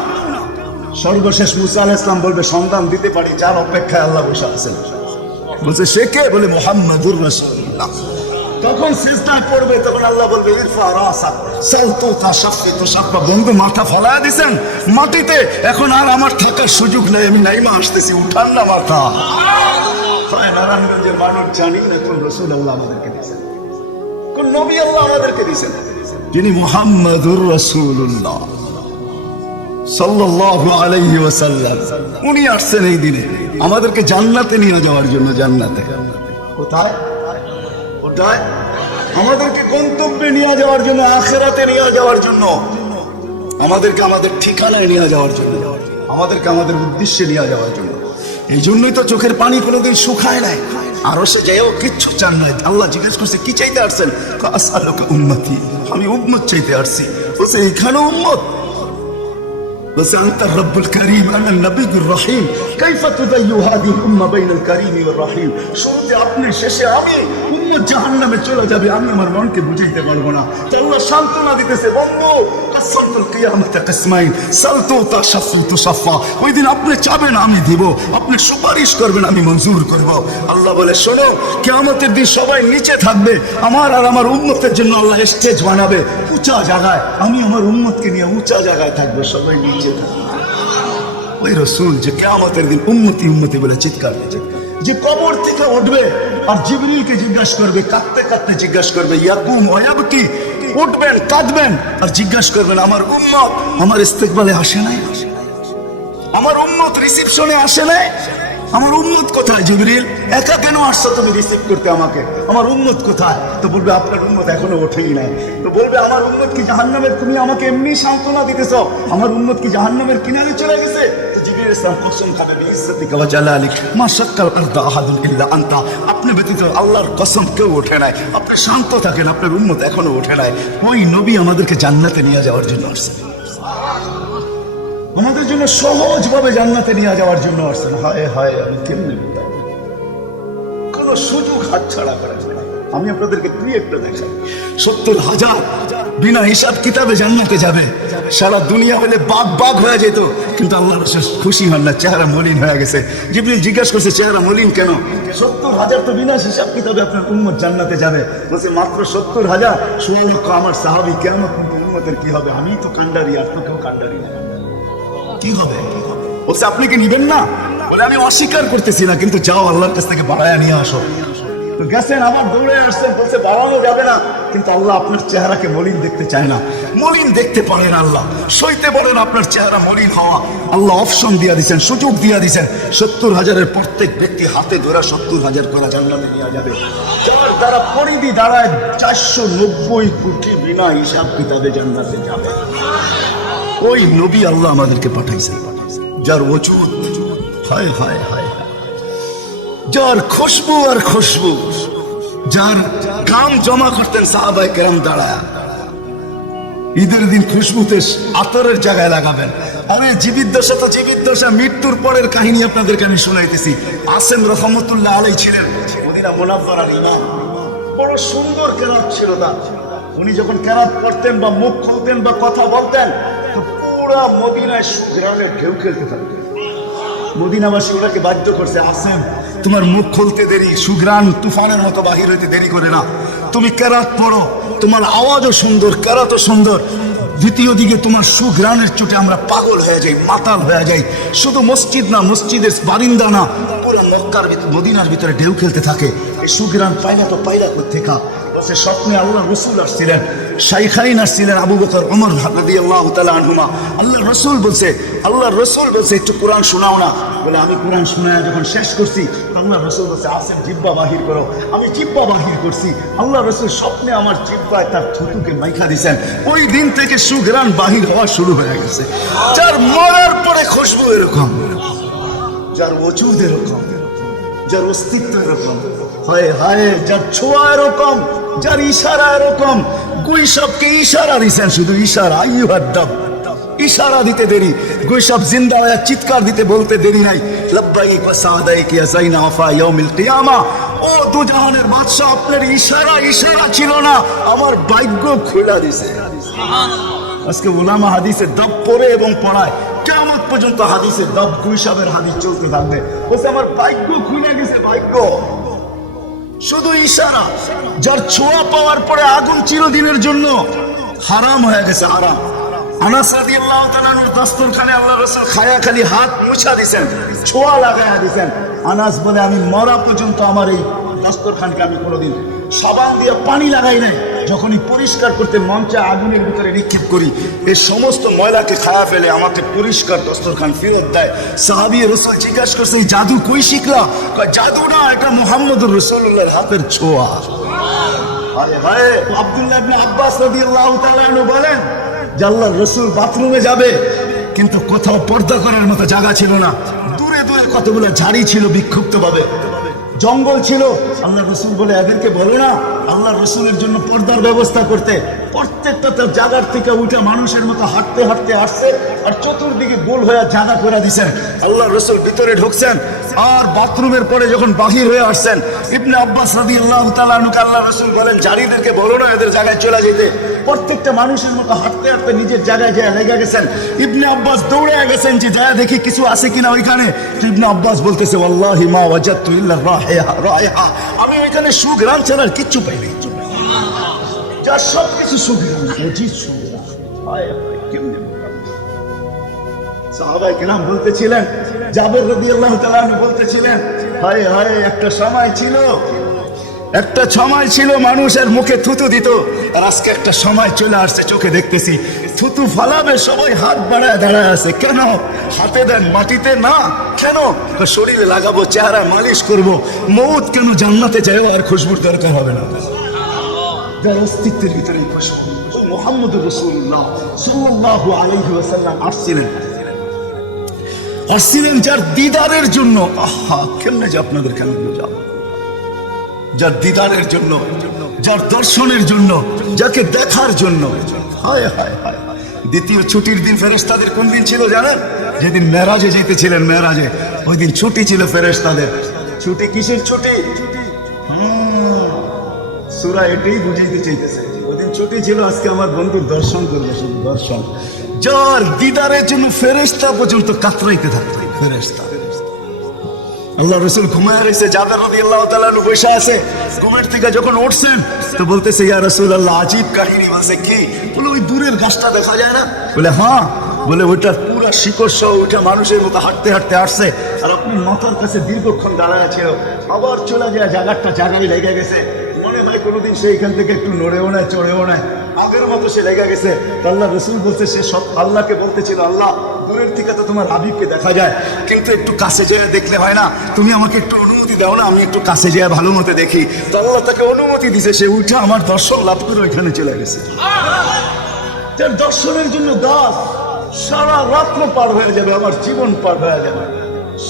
সর্বশেষ মুসা আলাইহিস সালাম বলবে সন্তান দিতে পারি যার অপেক্ষায় আল্লাহ বসে আছেন বলছে সে কে বলে মুহাম্মদুর রাসূলুল্লাহ তখন সিজদায় পড়বে তখন আল্লাহ বলবে ইরফা রাসাক সালতু তাশাফি তুশাফা বন্ধু মাথা ফলায়া দিবেন মাটিতে এখন আর আমার থাকার সুযোগ নাই আমি নাইমা আসতেছি উঠান না মাথা নারায়ণগঞ্জের মানুষ জানি না কোন রাসূল আল্লাহ আমাদেরকে দিয়েছেন কোন নবী আল্লাহ আমাদেরকে দিয়েছেন যিনি মুহাম্মদুর রাসূলুল্লাহ সাল্লাল্লাহু আলাইহি ওয়াসাল্লাম উনি আসছেন এই দিনে আমাদেরকে জান্নাতে নিয়ে যাওয়ার জন্য জান্নাতে কোথায় কোথায় আমাদেরকে গন্তব্যে নিয়ে যাওয়ার জন্য আখিরাতে নিয়ে যাওয়ার জন্য আমাদেরকে আমাদের ঠিকানায় নিয়ে যাওয়ার জন্য, আমাদেরকে আমাদের উদ্দেশ্যে নিয়ে যাওয়ার জন্য। এই জন্যই তো চোখের পানি কোনোদিন শুকায় নাই। আরো সে যাইও কিচ্ছু চান নাই। আল্লাহ জিজ্ঞেস করছে কি চাইতে আসছেন? আসআলুকা উম্মতি, আমি উম্মত চাইতে আসছি। বলছে এখানে উম্মত? বলছে আনতা রব্বুল কারীম আনা নবিয়্যুর রহিম কাইফা তুদাইয়ু হাদিহিল উম্মাহ বাইনাল কারীম ওয়ার রহিম। শুনতে আপনি, শেষে আমি, উম্মত জাহান্নামে চলে যাবে, আমি আমার মনকে বুঝাইতে পারবো না। তো আল্লাহ সান্ত্বনা দিতেছে, বন্ধু কাসামুল কিয়ামাত কিসমাইন সালতু তাশাফু তুশাফা। ওই দিন আপনি চাবেন আমি দিব, আপনি সুপারিশ করবেন আমি মঞ্জুর করব। আল্লাহ বলে শোনো, কিয়ামতের দিন সবাই নিচে থাকবে, আমার আর আমার উম্মতের জন্য আল্লাহ স্টেজ বানাবে উঁচা জায়গায়, আমি আমার উম্মতকে নিয়ে উঁচা জায়গায় থাকবো, সবাই নিচে থাকবে। ওই রাসূল যে কিয়ামতের দিন উম্মতি উম্মতি বলে চিৎকার দিবে, যে কবর থেকে উঠবে আর জিবরিলকে জিজ্ঞাসা করবে, কাঁদতে কাঁদতে জিজ্ঞাসা করবে ইয়াকুম ওয়া ইয়াবকি, উঠবেন কাঁদবেন আর জিজ্ঞাসা করবেন আমার উম্মত আমার ইস্তেকবালে আসে নাই, আমার উম্মত রিসিপশনে আসে নাই, আমার উম্মত কোথায়? জিবরিল একা কেন আসছো তুমি রিসিভ করতে আমাকে? আমার উম্মত কোথায়? তো বলবে আপনার উম্মত এখনো ওঠেই নাই। তো বলবে আমার উম্মত কি জাহান্নামের? তুমি আমাকে এমনি সান্ত্বনা দিতেছ, আমার উম্মত কি জাহান্নামের কিনারে চলে গেছে? তো জিবরিল ইসলাম কসম খাবে বিইজ্জতিকা ওয়া জালালিক মা শাক্কাল আরদা আহাদুন ইল্লা আনতা, আপনি ব্যতীত আল্লাহর কসম কেউ ওঠে নাই। আপনি শান্ত থাকেন, আপনার উম্মত এখনো ওঠে নাই। ওই নবী আমাদেরকে জান্নাতে নিয়ে যাওয়ার জন্য আসছেন, আমাদের জন্য সহজভাবে জান্নাতে নিয়ে যাওয়ার জন্য আসছেন। হায় হায়, আমি কেমনে বলতাম, কোন সুযোগ হাতছাড়া করা যাবে না। আমি আপনাদেরকে দুই একটা দেখাই। 70,000 বিনা হিসাব কিতাবে জান্নাতে যাবে। সারা দুনিয়া হলে বাঘ বাঘ হয়ে যেত, কিন্তু আল্লাহ রাসূল খুশি হন না, চেহারা মলিন হয়ে গেছে। জিবরিল জিজ্ঞাসা করছে চেহারা মলিন কেন? 70,000 তো বিনা হিসাব কিতাবে আপনার উম্মত জান্নাতে যাবে। বলছে মাত্র 70,000? 16 লক্ষ আমার সাহাবী, কেন উম্মতের কি হবে? আমি তো কান্ডারি, আর তো কেউ কান্ডারি না, কি হবে? বলছে আপনি কি নিবেন না? বলে আমি অস্বীকার করতেছি না, কিন্তু যাও আল্লাহর কাছ থেকে বাড়ায়া নিয়ে আসো। তো গেছেন, আবার দৌড়ে আসছেন, বলছে বাড়ানো যাবে না, কিন্তু আল্লাহ আপনার চেহারাকে মলিন দেখতে চায় না। মলিন দেখতে পারেন আল্লাহ, সইতে পারেন আপনার চেহারা মলিন হওয়া। আল্লাহ অপশন দিয়া দিচ্ছেন, সুযোগ দিয়া দিচ্ছেন। 70,000-এর প্রত্যেক ব্যক্তি হাতে ধরা 70,000 করে জান্নাতে নিয়ে যাবে। যার দ্বারা পরিধি দাঁড়ায় 490 কোটি বিনা হিসাব কিতাবে জান্নাতে যাবে। ওই নবী আল্লাহ আমাদেরকে পাঠাইছে, যার ওজুদ হায় হায় হায়, যার খুশবু আর খুশবু, যার কাম জমা করতেন সাহাবায়ে কেরাম দাঁড়ায়। ঈদের দিন খুশবুতে আতরের জায়গায় লাগাবেন। আরে জীবিত দশা তো জীবিত দশা, মৃত্যুর পরের কাহিনী আপনাদেরকে আমি শোনাইতেছি। আসেম রহমতুল্লাহ আলাইহি ছিলেন মদিনা মুনাওয়ারার ইমাম, বড় সুন্দর কেরাত ছিল তার। উনি যখন কেরাত পড়তেন বা মুখ খুলতেন বা কথা বলতেন, পুরা মদিনায় সুগ্রামে ঢেউ খেলতে থাকতেন। মদিনাবাসী ওনাকে বাধ্য করছে, আসেম তোমার মুখ খুলতে দেরি, সুগ্রাম তুফানের মতো বাহির হইতে দেরি করে না, তুমি কেরাত পড়ো, তোমার আওয়াজও সুন্দর, কেরাতও সুন্দর। দ্বিতীয় দিকে তোমার সুগ্রামের চোটে আমরা পাগল হয়ে যাই, মাতাল হয়ে যাই। শুধু মসজিদ না, মসজিদের বারিন্দা না, পুরো মক্কার মদিনার ভিতরে ঢেউ খেলতে থাকে। এই সুগ্রাম পাইলা তো পাইলা কোত্থেকা? সে স্বপ্নে আল্লাহ রসুল আসছিলেন, শাইখাইন আসছিলেন, আবু বকর ওমর রাদিয়াল্লাহু তাআলা আনহুমা। আল্লাহ রসুল বলছে একটু কোরআন শোনাও না। বলে আমি কোরআন শোনায় যখন শেষ করছি, আল্লাহ রসুল বলছে আসেন জিব্বা বাহির করো। আমি জিব্বা বাহির করছি, আল্লাহ রসুল স্বপ্নে আমার জিব্বায় তার থুতুকে মাইখা দিয়েছেন। ওই দিন থেকে সুঘ্রাণ বাহির হওয়া শুরু হয়ে গেছে। যার মরার পরে খুশবু এরকম, যার ওজুদ এরকম, যার অস্তিত্ব এরকম, হায় হায়, যার ছোঁয়া এরকম, যার ইশারা এরকম। গুইসাবকে ইশারা দিয়েছেন, শুধু ইশারা, আইয়ুহাদ্দাব, ইশারা দিতে দেরি। গুইসাব জিন্দা হয়ে চিৎকার দিতে বলতে দেরি নাই, লাব্বাইক ওয়া সাদাইক ইয়া যাইনা ওয়াফা ইয়াউমিল কিয়ামা। ও দুজাহানের বাদশা, আপনার ইশারা ছিল না, আমার ভাগ্য খুলে দিয়েছে। আজকে উলামা হাদিসের দব পড়ে এবং পড়ায়, কিয়ামত পর্যন্ত হাদিসের দব, গুইসাবের হাদিস চলতে থাকবে। বলছে আমার ভাগ্য খুলে গেছে, ভাগ্য। শুধু ইশারা, যার ছোঁয়া পাওয়ার পরে আগুন চিরদিনের জন্য হারাম হয়ে গেছে, হারাম। আনাস রাদিয়াল্লাহু তাআলা আনহু দস্তরখানে আল্লাহ রাসূল খায়া খালি হাত মুছা দিয়েছেন, ছোঁয়া লাগায়া দিয়েছেন। আনাস বলে আমি মরা পর্যন্ত আমার এই দস্তরখানকে আমি কোনোদিন সাবান দিয়ে পানি লাগাই নাই। যখনই পরিষ্কার করতে মন চায় আগুনের ভিতরে নিক্ষেপ করি, এই সমস্ত ময়লাকে খায়া ফেলে আমাকে পরিষ্কার দস্তরখান ফেরত দেয়। সাহাবী রাসূল জিজ্ঞাসা করছে এই জাদু কই শিখলা? জাদু না, এটা মুহাম্মদুর রাসূলুল্লাহর হাতের ছোঁয়া। আরে ভাই, আব্দুল্লাহ ইবনে আব্বাস রাদিয়াল্লাহু তাআলা আনহু বলেন যে আল্লাহর রাসূল বাথরুমে যাবে, কিন্তু কোথাও পর্দা করার মতো জায়গা ছিল না। দূরে দূরে কতগুলো ঝাড়ি ছিল বিক্ষিপ্ত ভাবে, জঙ্গল ছিল। আল্লাহ রসুল বলে এদেরকে বলো না আল্লাহ রসুলের জন্য পর্দার ব্যবস্থা করতে। প্রত্যেকটা তার জায়গার থেকে উঠে মানুষের মতো হাঁটতে হাঁটতে আসছে, আর চতুর্দিকে গোল হয়ে জায়গা করে দিছেন। আল্লাহ রসুল ভিতরে ঢুকছেন, আর বাথরুমের পরে যখন বাহির হয়ে আসছেন, ইবনে আব্বাস রাদিয়াল্লাহু তাআলা আনহু আল্লাহ রসুল বলেন জারিদেরকে বলো না এদের জায়গায় চলে যেতে। প্রত্যেকটা মানুষের মতো হাঁটতে হাঁটতে নিজের জায়গায় যায় লেগে গেছেন। ইবনে আব্বাস দৌড়ে গেছেন যে যায় দেখি কিছু আছে কিনা ওইখানে। ইবনে আব্বাস বলতেছে ওয়াল্লাহি মা ওয়াজাদতু ইল্লা রাইহা, আমি ওইখানে সুঘ্রাণ ছাড়া আর কিচ্ছু পাইনি। যা সব কিছু সুঘ্রাণ, অজিত সুঘ্রাণ। কেমনে সাহাবায়ে কেরাম বলতেছিলেন, জাবের রাদিয়াল্লাহু তাআলা আনহু বলতেছিলেন, হায় হায় একটা সময় ছিল মানুষের মুখে থুতু দিত, আর আজকে একটা সময় চলে আসছে চোখে দেখতেছি থুতু ফালাবে সবাই হাত বাড়ায় দাঁড়ায় আছে। কেন? হাতে দেন মাটিতে না, কেন? শরীরে লাগাবো, চেহারা মালিশ করব। মৌত কেন? জান্নাতে যাও আর খুশবুর দরকার হবে না। যার অস্তিত্বের ভিতরে খুশবু, ওই মুহাম্মদুর রাসূলুল্লাহ সাল্লাল্লাহু আলাইহি ওয়াসাল্লাম আসছিলেন যার দিদারের জন্য। আহা, কেমনে যে আপনাদের কেন যাব, যার দিদারের জন্য, যার দর্শনের জন্য, যাকে দেখার জন্য। হায় হায় হায়। দ্বিতীয় ছুটির দিন ফেরেশতাদের কোন দিন ছিল জানেন? যেদিন মেরাজে যেতেছিলেন, মেরাজে ওই দিন ছুটি ছিল ফেরেশতাদের। ছুটি কিসের ছুটি? সূরা এটাই বুঝাইতে চাইতেছে। ওই দিন ছুটি ছিল, আজকে আমার বন্ধুর দর্শন করবে, শুধু দর্শন। যার দিদারের জন্য ফেরেশতা পর্যন্ত কাতরাইতে থাকতো। ফেরেশতা, আল্লাহ রসুল ঘুমায় রয়েছে, জাবের রাদিয়াল্লাহু তাআলা আনহু বসে আছে। ঘুমের থেকে যখন উঠছেন তো বলতেছে ইয়া রাসূলুল্লাহ, আজীব কাহিনী। বলছে কি? বলে ওই দূরের গাছটা দেখা যায় না? বলে হ্যাঁ। বলে ওইটা পুরা শিকড় সহ উঠে মানুষের মতো হাঁটতে হাঁটতে আসছে, আর আপনি মাথার কাছে দীর্ঘক্ষণ দাঁড়ায় ছিল, আবার চলে যায় জায়গায় লেগে গেছে। মনে হয় কোনোদিন সেইখান থেকে একটু নড়েও নেয়, চড়েও নেয়, আগের মতো সে লেগে গেছে। আল্লাহ রসুল বলছে, সে সব আল্লাহকে বলতেছিল, আল্লাহ দূরের থেকে তো তোমার হাবিবকে দেখা যায়, কিন্তু একটু কাছে যেয়ে দেখলে হয় না? তুমি আমাকে একটু অনুমতি দাও না, আমি একটু কাছে যেয়ে ভালো মতো দেখি। তো আল্লাহ তাকে অনুমতি দিছে, সে উঠে আমার দর্শন লাভ করে ওইখানে চলে গেছে। যার দর্শনের জন্য দাস সারা রাত্র পার হয়ে যাবে, আমার জীবন পার হয়ে যাবে।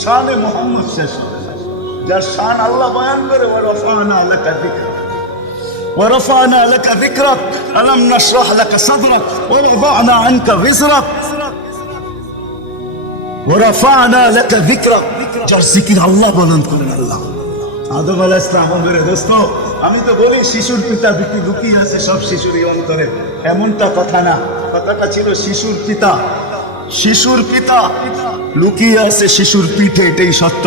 শানে মুহাম্মদ শেষ হবে না। যার শান আল্লাহ বয়ান করে, ওয়ারাফানা লাকা যিকরাক ورفعنا لك ذكرك ألم نشرح لك صدرك ووضعنا عنك وزرك ورفعنا لك ذكرك। যার জিকির আল্লাহ বলন্দ করেন আল্লাহ। আদম আলাইহিস সালাম বলে, দোস্ত আমি তো বলি শিশুর পিতা লুকিয়ে আছে সব শিশুরই অন্তরে, এমনটা কথা না। কথাটা ছিল শিশুর পিতা লুকিয়ে আছে শিশুর পিঠে, এটাই সত্য।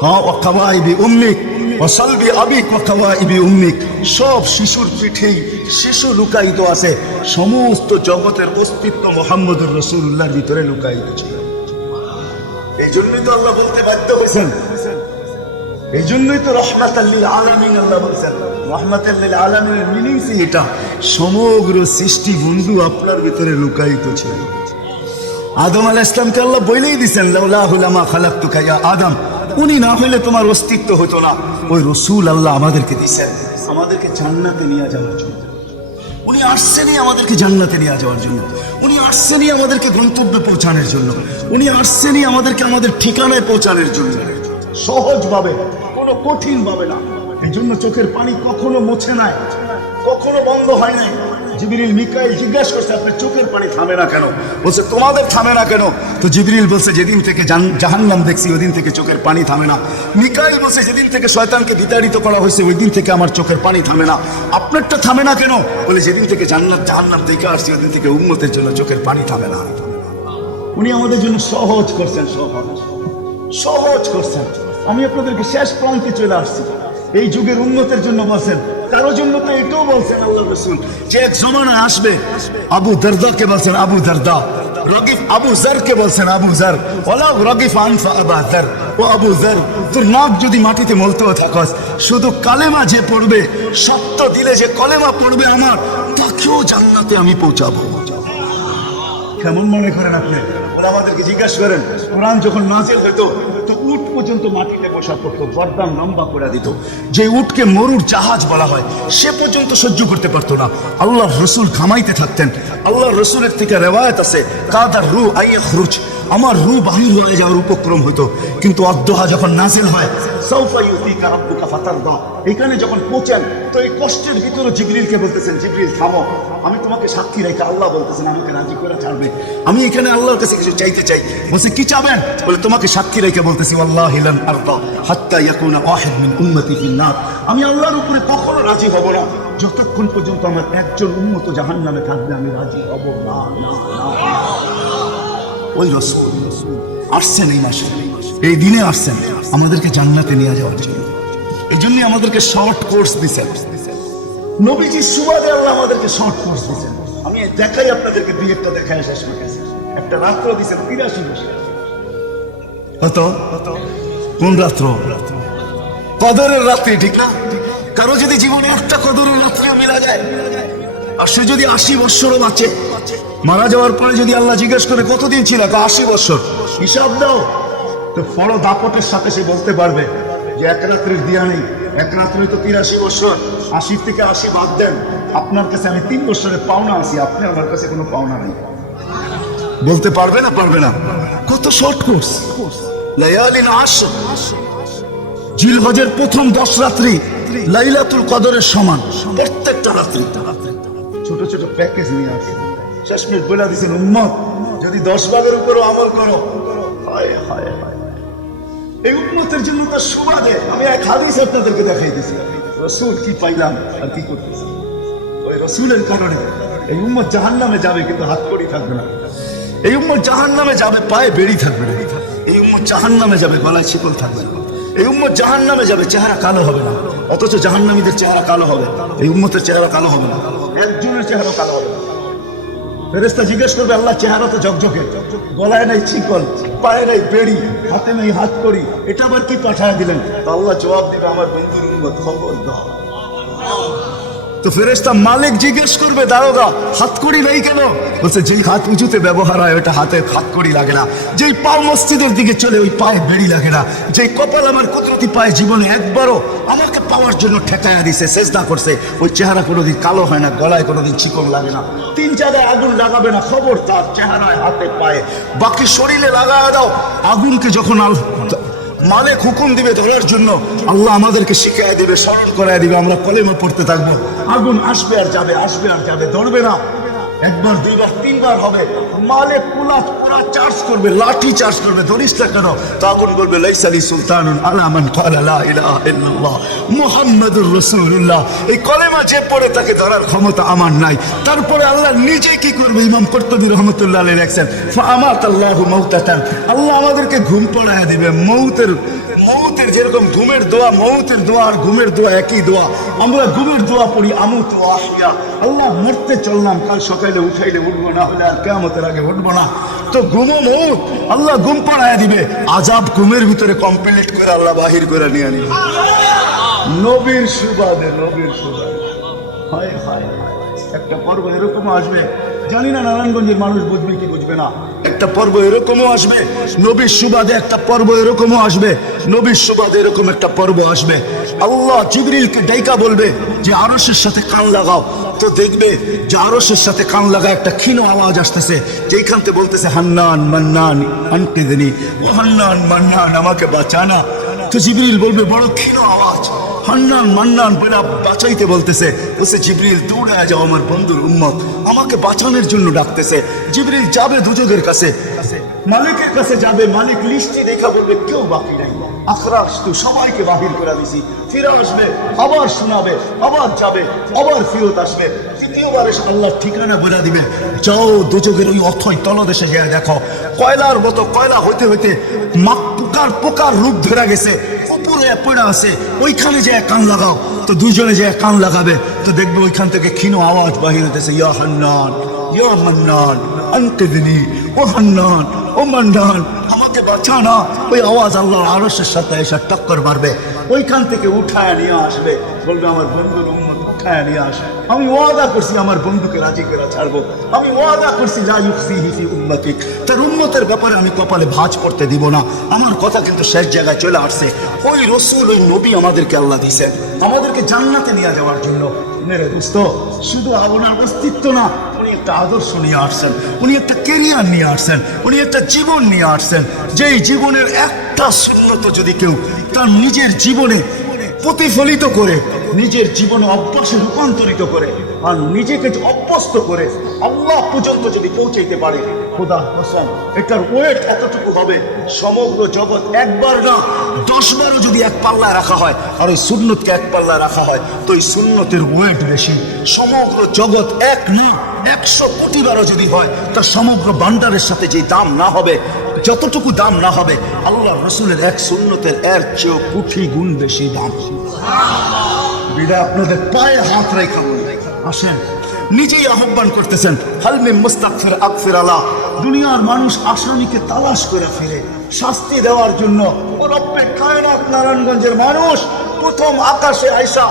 হ্যাঁ, ও কাওয়াইবি উম্মিক ওয়াসালবি আবিক ওয়া কাওয়াইবি উম্মিক, সব শিশুর পিঠেই শিশু লুকায়িত আছে। সমস্ত জগতের অস্তিত্ব মুহাম্মদুর রাসূলুল্লাহর ভিতরে লুকায়িত ছিল। এই জন্যই তো আল্লাহ বলতে বাধ্য হয়েছেন, এই জন্যই তো রাহমাতাল লিল আলামিন আল্লাহ বলছেন। রাহমাতাল লিল আলামিনের মিনিং এটা, সমগ্র সৃষ্টি বন্ধু আপনার ভিতরে লুকায়িত ছিল। আদম আলাইহিস সালামকে আল্লাহ বলেই দিয়েছেন, লাউলাহু লামা খালাকতুকা ইয়া আদম, উনি না হলে তোমার অস্তিত্ব হতো না। ওই রসুল আল্লাহ আমাদেরকে দিয়েছেন আমাদেরকে জান্নাতে নিয়ে যাওয়ার জন্য। উনি আসছেনই আমাদেরকে জান্নাতে নিয়ে যাওয়ার জন্য, উনি আসছেনই আমাদেরকে গন্তব্যে পৌঁছানোর জন্য, উনি আসছেনই আমাদেরকে আমাদের ঠিকানায় পৌঁছানোর জন্য, সহজভাবে, কোনো কঠিন ভাবে না। এই জন্য চোখের পানি কখনো মুছে নাই, কখনো বন্ধ হয় নাই। জিবরিল মিকাইল জিজ্ঞাসা করছে, আপনার চোখের পানি থামে না কেন? বলছে তোমাদের থামে না কেন? তো জিবরিল বলছে, যেদিন থেকে জাহান্নাম দেখছি ওই দিন থেকে চোখের পানি থামে না। মিকাইল বলছে, যেদিন থেকে শয়তানকে বিতাড়িত করা হয়েছে ওই দিন থেকে আমার চোখের পানি থামে না। আপনারটা থামে না কেন? বলে যেদিন থেকে জাহান্নাম দেখে আসছি ওই দিন থেকে উম্মতের জন্য চোখের পানি থামে না। উনি আমাদের জন্য সহজ করছেন, সহজ করছেন। আমি আপনাদেরকে শেষ প্রান্তে চলে আসছি। এই যুগের উন্নতের জন্য বলছেন, কারোর জন্য তো এটাও বলছেন আল্লাহ রাসূল যে এক জমানা আসবে। আবু দারদাকে বলছেন আবু দারদা, আবু জারকে বলছেন আবু জার, ওয়ালা রাগিফ আনফা আবু জার, ও আবু জার তোর নাক যদি মাটিতে মলতেও থাকস, শুধু কালেমা যে পড়বে, সত্য দিলে যে কলেমা পড়বে আমার, তাকেও জান্নাতে আমি পৌঁছাবো। কেমন মনে করেন আপনি? ওরা আমাদেরকে জিজ্ঞাসা করেন, কোরআন যখন নাজিল হতো তো উট পর্যন্ত মাটিতে বসা পড়তো, গর্দান লম্বা করে দিত। যে উটকে মরুর জাহাজ বলা হয় সে পর্যন্ত সহ্য করতে পারতো না। আল্লাহ রসুল ঘামাইতে থাকতেন। আল্লাহ রসুলের থেকে রেওয়ায়ত আছে, কাদার রু আইয়ে খরুচ, আমার রু বাহির হয়ে যাওয়ার উপক্রম হতো। কিন্তু অদ্দোহা যখন নাজিল হয়, সাউফা ইউতিকা রাব্বুকা ফাতারদা, এখানে যখন পৌঁছেন তো এই কষ্টের ভিতরে জিবরিলকে বলতেছেন, জিবরিল থামো, আমি তোমাকে সাক্ষী রেখে, আল্লাহ বলতেছেন আমাকে রাজি করে ছাড়বে, আমি এখানে আল্লাহর কাছে কিছু চাইতে চাই। বলছে কি চাবেন? বলে তোমাকে সাক্ষী রেখে বলতেছি, ওয়াল্লাহি লান আরদা হাত্তা ইয়াকুনা ওয়াহিদ মিন উম্মতি ফিন নার, আমি আল্লাহর উপরে কখনো রাজি হব না যতক্ষণ পর্যন্ত আমার একজন উম্মত জাহান্নামে থাকবে, আমি রাজি হব না। না না, ওই রাসূল আসছেন এই মাসে, এই দিনে আসছেন আমাদেরকে জান্নাতে নিয়ে যাওয়ার জন্য। এই জন্য আমাদেরকে শর্ট কোর্স দিচ্ছেন নবীজির সুবাদে, আল্লাহ আমাদেরকে শর্ট কোর্স দিচ্ছেন। আমি দেখাই আপনাদেরকে দুই একটা দেখাই শেষ করতেছি। একটা রাত্র দিচ্ছেন 83 বছর। কত? কোন রাত্র? কদরের রাত্রি, ঠিক না? কারো যদি জীবনে একটা কদরের রাত্রি মিলা যায়, আর সে যদি 80 বছরও বাঁচে, মারা যাওয়ার পরে যদি আল্লাহ জিজ্ঞেস করে কতদিন ছিল, 80 বছর, হিসাব দাও, তো বড় দাপটের সাথে সে বলতে পারবে যে এক রাত্রির দিয়া নেই, এক রাত্রি তো 83 বছর, 80 থেকে 80 বাদ দেন, আপনার কাছে আমি 3 বছরের পাওনা আছি, আপনি আমার কাছে কোনো পাওনা নেই। বলতে পারবে না? পারবে না। কত শর্ট কোর্স। লায়ালিন আশর, জিলহজের প্রথম 10 রাত্রি লাইলাতুল কদরের সমান, প্রত্যেকটা রাত্রি। ছোট ছোট প্যাকেজ নিয়ে আসে, শেষমেশ বলে দিয়েছেন উম্মত যদি 10 ভাগের উপরও আমল করো, হায় হায় হায়, এই উম্মতের জন্য তো সুবাদে আমি এক হাদিস আপনাদেরকে দেখাই দিয়েছি। রসুল কি পাইলাম আর কি করতেছি, ওই রসুলের কারণে এই উম্মত জাহান্নামে যাবে, কিন্তু হাত কড়ি থাকবে না। এই উম্মত জাহান্নামে যাবে, পায়ে বেড়ি থাকবে না। এই উম্মত জাহান্নামে যাবে, গলায় শিকল থাকবে না। এই উম্মত জাহান্নামে যাবে, চেহারা কালো হবে না। অথচ জাহান্নামীদের চেহারা কালো হবে, এই উম্মতের চেহারা কালো হবে না, একজনের চেহারা কালো হবে না। ফেরেশতা জিজ্ঞেস করবে, আল্লাহ চেহারা তো ঝকঝকে, গলায় নাই শিকল, পায়ে নাই বেড়ি, হাতে নাই হাত কড়ি, এটা আবার কি পাঠায় দিলেন? তো আল্লাহ জবাব দিবে, আমার বন্ধুর উম্মত, খবর দাও। তো ফেরেশতা মালিক জিজ্ঞেস করবে, দারোগা হাতকড়ি নেই কেন? বলছে যেই হাত উঁচুতে ব্যবহার হয় ওটা হাতে হাতকড়ি লাগে না, যেই পা মসজিদের দিকে চলে ওই পায়ে বেড়ি লাগে না, যেই কপাল আমার কুদরতি পায়ে জীবনে একবারও আমাকে পাওয়ার জন্য ঠেকায়া দিছে, সেজদা করছে, ওই চেহারা কোনোদিন কালো হয় না, গলায় কোনোদিন চিকন লাগে না, 3 জায়গায় আগুন লাগাবে না, খবর তার চেহারায়, হাতে, পায়ে, বাকি শরীরে লাগায় দাও। আগুনকে যখন মালিক হুকুম দিবে ধরার জন্য, আল্লাহ আমাদেরকে শিখাই দিবে, স্মরণ করাই দিবে, আমরা কলেমা পড়তে থাকবো, আগুন আসবে আর যাবে, আসবে আর যাবে, ধরবে না। একবার, দুইবার, 3 বার হবে, মালিক পুরা চার্জ করবে, লাঠি চার্জ করবে, ধরিস না কেন? তো আগুন বলবে, লাইসা লি সুলতানুন আলা মান ক্বালা লা ইলাহা ইল্লাল্লাহ মুহাম্মাদুর রাসূলুল্লাহ, এই কলেমা যে পড়ে তাকে ধরার ক্ষমতা আমার নাই। তারপরে আল্লাহ নিজে কি করবে? ইমাম কুরতুবী রাহমাতুল্লাহ আলাইহি লেখেন, ফাআমাতাল্লাহু মাউতাতান, আল্লাহ আমাদেরকে ঘুম পড়ায়া দিবে। মৌতের যেরকম ঘুমের দোয়া, মৌতের দোয়া আর ঘুমের দোয়া একই দোয়া। আমরা ঘুমের দোয়া পড়ি, আমুতু আহিয়া, আল্লাহ মরতে চললাম, কাল সকালে উঠাইলে উঠবো, না হলে আর কিয়ামতের আগে উঠবো না। তো ঘুমো মৌত, আল্লাহ ঘুম পড়ায়া দিবে, আজাব ঘুমের ভিতরে কমপ্লিট করে আল্লাহ বাহির করে নিয়ে আনিবে। নবীর সুবাদে, নবীর সুবাদে, হায় হায় হায়। একটা পর্ব এরকম আসবে, জানি না নারায়ণগঞ্জের মানুষ বুঝবে কি বুঝবে না, একটা পর্ব এরকমও আসবে নবীর সুবাদে, একটা পর্ব এরকমও আসবে নবীর সুবাদে, এরকম একটা পর্ব আসবে। আল্লাহ জিবরিলকে ডাইকা বলবে যে আরশের সাথে কান লাগাও, তো দেখবে যে আরশের সাথে কান লাগা একটা ক্ষীণ আওয়াজ আসতেছে, যেখান থেকে বলতেছে, হান্নান মান্নান আনকিদনি, ও হান্নান মান্নান আমাকে বাঁচানা। তো জিবরিল বলবে, বড় ক্ষীণ আওয়াজ, হান্নান মান্নান বলে বাঁচাইতে বলতেছে। বলছে, জিবরিল দৌড়ে যাও, আমার বন্ধুর উম্মত আমাকে বাঁচানোর জন্য ডাকতেছে। জিবরিল যাবে দুজকের কাছে, মালিকের কাছে যাবে, মালিক লিস্টি দেখা বলবে কেউ বাকি নাই, আখরাস তো সবাইকে বাহির করে দিছি। ফিরে আসবে, আবার শোনাবে, আবার যাবে, আবার ফিরত আসবে। তৃতীয়বার এসে আল্লাহর ঠিকানা বলে দিবে, যাও দুজকের ওই অথই তলদেশে যেয়ে দেখো, কয়লার মতো কয়লা হইতে হইতে পোকার পোকার রূপ ধরে গেছে, উপরে পড়ে আছে, ওইখানে যে কান লাগাও। তো দুইজনে যে কান লাগাবে, তো দেখবে ওইখান থেকে ক্ষীণ আওয়াজ বাহির হইতেছে, ইয়া হান্নান ইয়া মান্নান আনকিদনি, ও হান্নান ও মান্নান আমাকে বাঁচানা। ওই আওয়াজ আল্লাহর আরশের সাথে এসে টক্কর মারবে, ওইখান থেকে উঠায় নিয়ে আসবে, বলবে, আমার বন্ধুর উম্মত উঠায় নিয়ে আসে। আমি ওয়াদা করছি আমার বন্ধুকে রাজি করে ছাড়বো। আমি ওয়াদা করছি লা ইউফসিহি ফি উম্মতিক, তার উম্মতের ব্যাপারে আমি কপালে ভাঁজ পড়তে দিব না। আমার কথা কিন্তু শেষ জায়গায় চলে আসছে। ওই রসুল, ওই নবী আমাদেরকে আল্লাহ দিয়েছেন আমাদেরকে জান্নাতে নিয়ে যাওয়ার জন্য। মেরে দোস্ত, শুধু ওনার অস্তিত্ব না, উনি একটা আদর্শ নিয়ে আসছেন, উনি একটা কেরিয়ার নিয়ে আসছেন, উনি একটা জীবন নিয়ে আসছেন। যেই জীবনের একটা সুন্নত যদি কেউ তার নিজের জীবনে প্রতিফলিত করে, নিজের জীবনে অভ্যাসে রূপান্তরিত করে, আর নিজেকে অভ্যস্ত করে আল্লাহ পর্যন্ত যদি পৌঁছাইতে পারে, খোদার কসম এটার ওয়েট এতটুকু হবে, সমগ্র জগৎ একবার না 10 বারও যদি এক পাল্লায় রাখা হয় আর ওই সুন্নতকে এক পাল্লায় রাখা হয়, তো এই সুন্নতের ওয়েট বেশি। সমগ্র জগৎ এক না 100 কোটি বারও যদি হয়, তার সমগ্র ভান্ডারের সাথে যে দাম না হবে, যতটুকু দাম না হবে, আল্লাহ রসুলের এক সুন্নতের এর চেয়েও কোটি গুণ বেশি দাম। বিদায় আপনাদের পায়ে হাত রেখা আসেন, নিজেই আহ্বান করতেছেন, হালমে মুস্তাগফির আগফির আলা। দুনিয়ার মানুষ আসামিকে তালাশ করে ফিরে শাস্তি দেওয়ার জন্য। ও রব্বে কায়নাত নারায়ণগঞ্জের মানুষ প্রথম আকাশে আইসা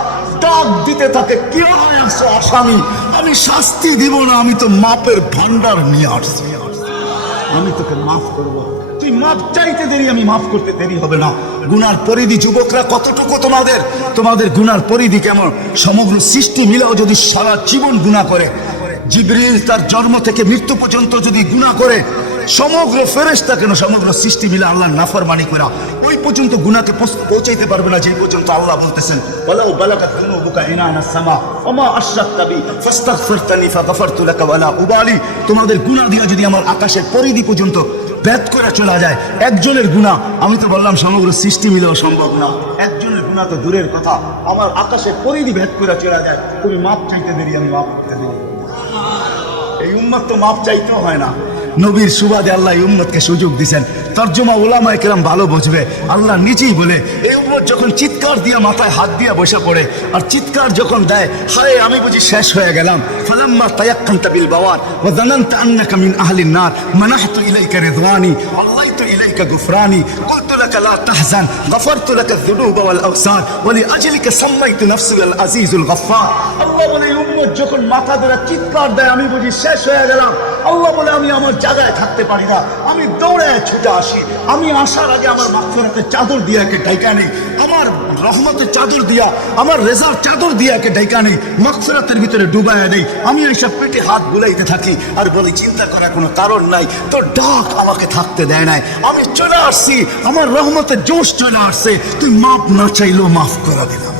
ডাক দিতে থাকে, কি হয় আসছো আসামি? আমি শাস্তি দিব না, আমি তো মাপের ভান্ডার নিয়ে আসছি, আমি তোকে মাফ করব। তুই মাফ চাইতে দেরি, আমি মাফ করতে দেরি হবে না। গুনার পরিধি যুবকরা কতটুকু তোমাদের গুনার পরিধি কেমন? সমগ্র সৃষ্টি মিলেও যদি সারা জীবন গুনাহ করে, জিবরিল তার জন্ম থেকে মৃত্যু পর্যন্ত যদি গুনাহ করে, সমগ্র ফেরেশতা কেন, সমগ্র সৃষ্টি মিলে আল্লাহর নাফরমানি করা ওই পর্যন্ত গুনাহকে পৌঁছাইতে পারবে না, যেই পর্যন্ত আল্লাহ বলতেছেন ওয়ালাউ বালাগাত যুনুবুকা ইনানাস সামা ওমা আশরাকতা বি ফাস্তাগফিরতানি ফাগফারতু লাকা ওয়ালা উবালি। তোমাদের গুনাহ দিয়ে যদি আমার আকাশের পরিধি পর্যন্ত ভেদ করে চলা যায়, একজনের গুনাহ, আমি তো বললাম সমগ্র সৃষ্টি মিলেও সম্ভব না, একজনের গুনাহ তো দূরের কথা, আমার আকাশের পরিধি ভেদ করে চলা যায়, তুমি মাপ চাইতে দেরি, আমি মাপ করতে দেরি। এই উম্মত তো মাপ চাইতেও হয় না, নবীর সুবাদে আল্লাহ এই উম্মতকে সুযোগ দিয়েছেন। তর্জমা উলামায়ে কেরাম ভালো বুঝবে। আল্লাহ নিজেই বলে, এই উম্মত যখন চিৎকার দিয়ে মাথায় হাত দিয়ে বসে পড়ে, আর চিৎকার যখন দেয়, হায় আমি বুঝি শেষ হয়ে গেলাম, ফালাম্মা তায়াক্কানতা বিল বাওয়ার ওয়া যানানতা আন্নাকা মিন আহলিন নার মানাহতু ইলাইকা রিদওয়ানি আল্লাহতু ইলাইকা গুফরানি কুলতু লাকা লা তাহজান গফারতু লাকা যুনুবা ওয়াল আওসার ওয়া লিআজলিকা সাম্মাইতু নাফসি আল আজিজুল গফফার। আল্লাহ বলে এই উম্মত যখন মাথা ধরে চিৎকার দেয়, আমি বুঝি শেষ হয়ে গেলাম, আল্লাহ বলে আমি আমার জায়গায় থাকতে পারি না, আমি দৌড়ে ছুটে আসি, আমি আসার আগে আমার মাগফিরাতের চাদর দিয়ে একে ঢাকা নেই, আমার রহমতের চাদর দিয়া, আমার রেজার চাদর দিয়ে একে ঢাকা নেই, মাগফিরাতের ভিতরে ডুবাইয়া নেই। আমি এইসব পেটে হাত বুলাইতে থাকি আর বলি চিন্তা করার কোনো কারণ নাই, তো ডাক আমাকে থাকতে দেয় নাই, আমি চলে আসছি, আমার রহমতের জোশ চলে আসছে, তুই মাফ না চাইলেও মাফ করে দিলাম।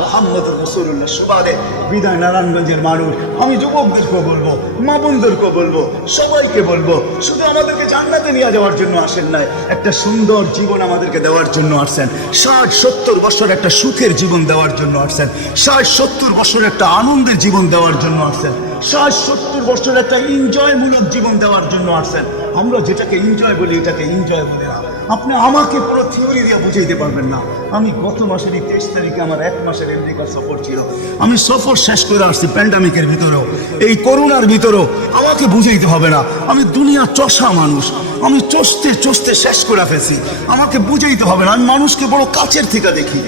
মুহাম্মদ রাসূলুল্লাহ সুবাদে বিদায় নারায়ণগঞ্জের মানুষ, আমি যুবকদেরকে বলবো, মা বোনদেরকে বলবো, সবাইকে বলবো, শুধু আমাদেরকে জান্নাতে নিয়ে যাওয়ার জন্য আসেন নাই, একটা সুন্দর জীবন আমাদেরকে দেওয়ার জন্য আসছেন। 60-70 বছর একটা সুখের জীবন দেওয়ার জন্য আসছেন, 60-70 বছর একটা আনন্দের জীবন দেওয়ার জন্য আসছেন, 60-70 বছর একটা এনজয়মূলক জীবন দেওয়ার জন্য আসছেন। আমরা যেটাকে এনজয় বলি, এটাকে এনজয় বলি না। আপনি আমাকে পুরো থিওরি দিয়ে বুঝাইতে পারবেন না। আমি গত মাসের 23 তারিখে আমার 1 মাসের আমেরিকার সফর ছিল, আমি সফর শেষ করে আসছি প্যান্ডামিকের ভিতরেও, এই করোনার ভিতরেও। আমাকে বুঝাইতে হবে না, আমি দুনিয়া চষা মানুষ, আমি চষতে শেষ করে ফেলছি, আমাকে বুঝাইতে হবে না, আমি মানুষকে বড় কাছের থেকে দেখি,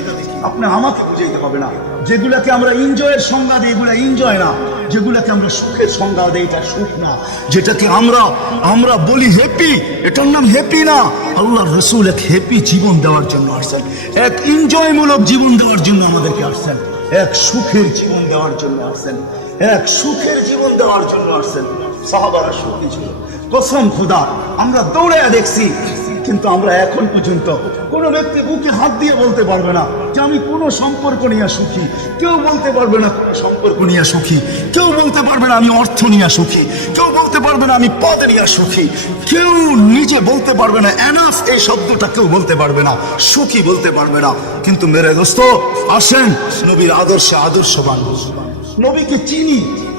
আপনি আমাকে বুঝাইতে হবে না। যেগুলাকে আমরা এনজয়ের সংজ্ঞা দিই, এগুলো এনজয় না, যেগুলাকে আমরা সুখের সংজ্ঞা দিই, এটা সুখ না। যেটাকে আমরা বলি হ্যাপি, এটার নাম হ্যাপি না। আল্লাহ রসুল এক হ্যাপি জীবন দেওয়ার জন্য আসছেন, এক এনজয়মূলক জীবন দেওয়ার জন্য আমাদেরকে আসছেন, এক সুখের জীবন দেওয়ার জন্য আসছেন, এক সুখের জীবন দেওয়ার জন্য আসছেন। সাহাবারা সুখী ছিল, কসম খোদা, আমরা দৌড়ে দেখছি, কিন্তু আমরা এখন পর্যন্ত কোনো ব্যক্তি বুকে হাত দিয়ে বলতে পারবে না যে আমি কোনো সম্পর্ক নিয়ে সুখী। কেউ বলতে পারবে না কোনো সম্পর্ক নিয়ে সুখী, কেউ বলতে পারবে না আমি অর্থ নিয়ে সুখী, কেউ বলতে পারবে না আমি পদ নিয়ে সুখী, কেউ নিজে বলতে পারবে না এনাফ এই শব্দটা কেউ বলতে পারবে না, সুখী বলতে পারবে না। কিন্তু মেরে দোস্ত, আসেন নবীর আদর্শে আদর্শবান, নবীকে চিনি,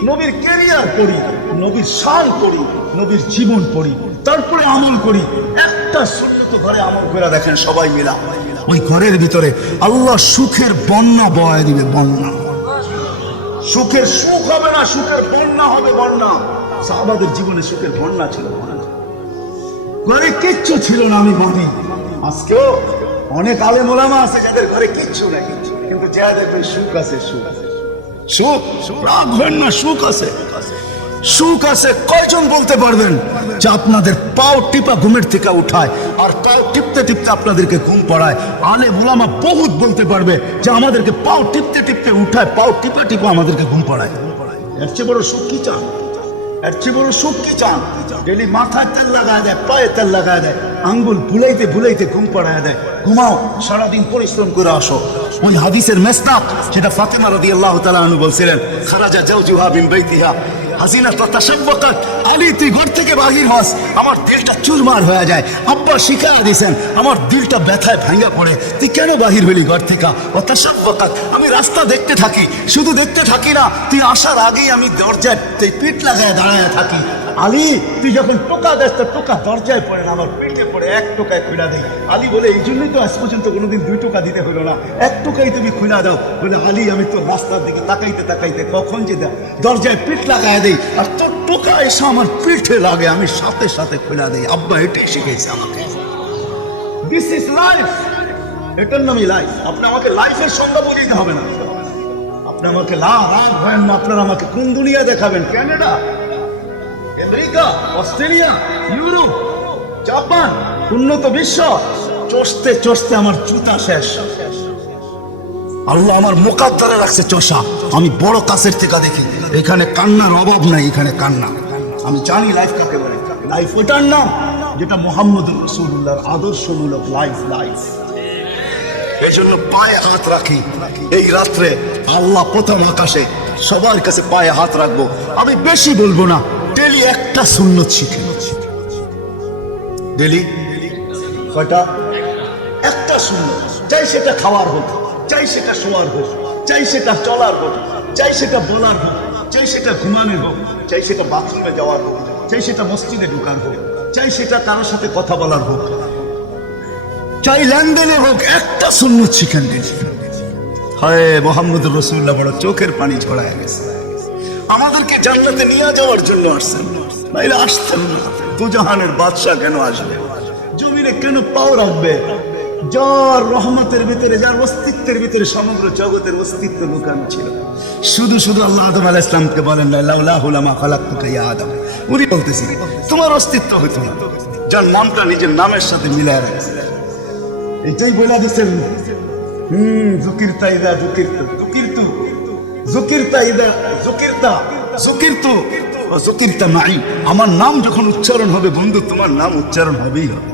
নবীর ক্যারিয়ার পড়ি, নবীর শান পড়ি, নবীর জীবন পড়ি, তারপরে আমল করি। একটা সুন্নত ঘরে আমল করে দেখেন সবাই মিলা, ওই ঘরের ভিতরে আল্লাহ সুখের বন্যা বয়ে দিবে, বন্যা। সুখের সুখ হবে না, সুখের বন্যা হবে, বন্যা। সাহাবাদের জীবনে সুখের বন্যা ছিল, ঘরে কিচ্ছু ছিল না। আমি বলি আজকেও অনেক আলেম ওলামা আছে যাদের ঘরে কিচ্ছু নাই, কিন্তু যাদের সুখ আছে, সুখ আছে। সুখ, রাগ হয় না, সুখ আছে, সুখ আছে। কয়জন বলতে পারবেন যে আপনাদের পাও টিপা ঘুমের থেকে উঠায় আর পাও টিপতে টিপতে আপনাদেরকে ঘুম পড়ায়? আলেম উলামা বহুত বলতে পারবে যে আমাদেরকে পাও টিপতে টিপতে উঠায়, পাও টিপা টিপা আমাদেরকে ঘুম পড়ায়। এর চেয়ে বড় সুখ কি চান? এর চেয়ে বড় সুখ কি চান? ডেলি মাথায় তেল লাগায় দেয়, পায়ে তেল লাগায় দেয়, আঙ্গুল ভুলাইতে ভুলাইতে ঘুম পড়ায় দেয়। ঘুমাও, সারাদিন পরিশ্রম করে আসো। ওই হাদিসের মেসনাদ যেটা ফাতিমা রাদিয়াল্লাহু তাআলা আনহা বলছিলেন, খারাজা জাওজুহা মিন বাইতিহা হাসিনা তাতাশাব্বাকাত, আলী তুই ঘর থেকে বাহির হস, আমার দিলটা চুরমার হয়ে যায়। আব্বা শিখায়া দিয়েছেন, আমার দিলটা ব্যথায় ভাঙা পড়ে, তুই কেন বাহির হলি ঘর থেকে? তাতাশাব্বাকাত, আমি রাস্তা দেখতে থাকি, শুধু দেখতে থাকি না, তুই আসার আগেই আমি দরজায় তুই পিঠ লাগায় দাঁড়ায় থাকি। আলী তুই যখন টোকা দেস, তোর টোকা দরজায় পড়ে না, আমার পেটে পড়ে, এক টোকায় খুলা দেয়। আলী বলে এই জন্যই তো আজ পর্যন্ত কোনোদিন 2 টোকা দিতে হলো না, 1 টোকাই তুমি খুলা দাও। বলে আলী আমি তো রাস্তার দিকে তাকাইতে তাকাইতে কখন যে দরজায় পিঠ লাগায় দেই, আর তোর টোকা এসে আমার পিঠে লাগে, আমি সাথে সাথে খুলা দেই। আব্বা এটাই শিখেছে আমাকে। দিস ইজ লাইফ, এটার নামই লাইফ। আপনি আমাকে লাইফের সংজ্ঞা বলিতে হবে না। আপনি আমাকে রাগ হয় না, আপনারা আমাকে কোন দুনিয়া দেখাবেন? Canada, America, Australia, Europe, Japan, উন্নত বিশ্ব, চষতে চষতে আমার জুতা শেষ। আল্লাহ আমার মোকাদ্দারে রাখছে চষা। আমি বড় কাছের থেকে দেখি, এখানে কান্নার অভাব নাই, এখানে কান্না। আমি জানি লাইফ কাকে বলে। লাইফ ওটার নাম যেটা মুহাম্মদুর রাসূলুল্লাহর আদর্শমূলক লাইফ। লাইফ এই জন্য পায়ে হাত রাখি। এই রাত্রে আল্লাহ প্রথম আকাশে সবার কাছে পায়ে হাত রাখবো। আমি বেশি বলবো না, ডেলি একটা সুন্নত শিখে। ডেলি কয়টা? একটা সুন্নত। চাই সেটা খাওয়ার হোক, চাই সেটা শোয়ার হোক, চাই সেটা চলার হোক, চাই সেটা বলার হোক, চাই সেটা ঘুমানোর হোক, চাই সেটা বাথরুমে যাওয়ার হোক, চাই সেটা মসজিদে ঢোকার হোক, চাই সেটা কারোর সাথে কথা বলার হোক, চাই লেনদেনে হোক, একটা সুন্নত শিখেন। হায় মুহাম্মদুর রাসূলুল্লাহ বড় চোখের পানি ঝরায় গেছে। আমাদেরকে জান্নাতে নিয়ে যাওয়ার জন্য আসছেন, নাইলে আসতেন না। দুজাহানের বাদশা কেন আসবে? জমিনে কেন পাও রাখবে? যার রহমতের ভিতরে, যার অস্তিত্বের ভিতরে সমগ্র জগতের অস্তিত্ব লুকানো ছিল। শুধু শুধু আল্লাহ আদম আলাইহিস সালামকে বলেন না লাউলাহু লামা খালাকতুকা ইয়া আদম। উনি বলতেছেন তোমার অস্তিত্ব হইতো না, যার নামটা নিজের নামের সাথে মিলায় রাখছে। এটাই বলে দিচ্ছেন, যুকিরতা ইদা যুকিরতু, যুকিরতু, যুকিরতা ইদা যুকিরতা, যুকিরতু ওয়া যুকিরতা মাই। আমার নাম যখন উচ্চারণ হবে বন্ধু, তোমার নাম উচ্চারণ হবেই হবে।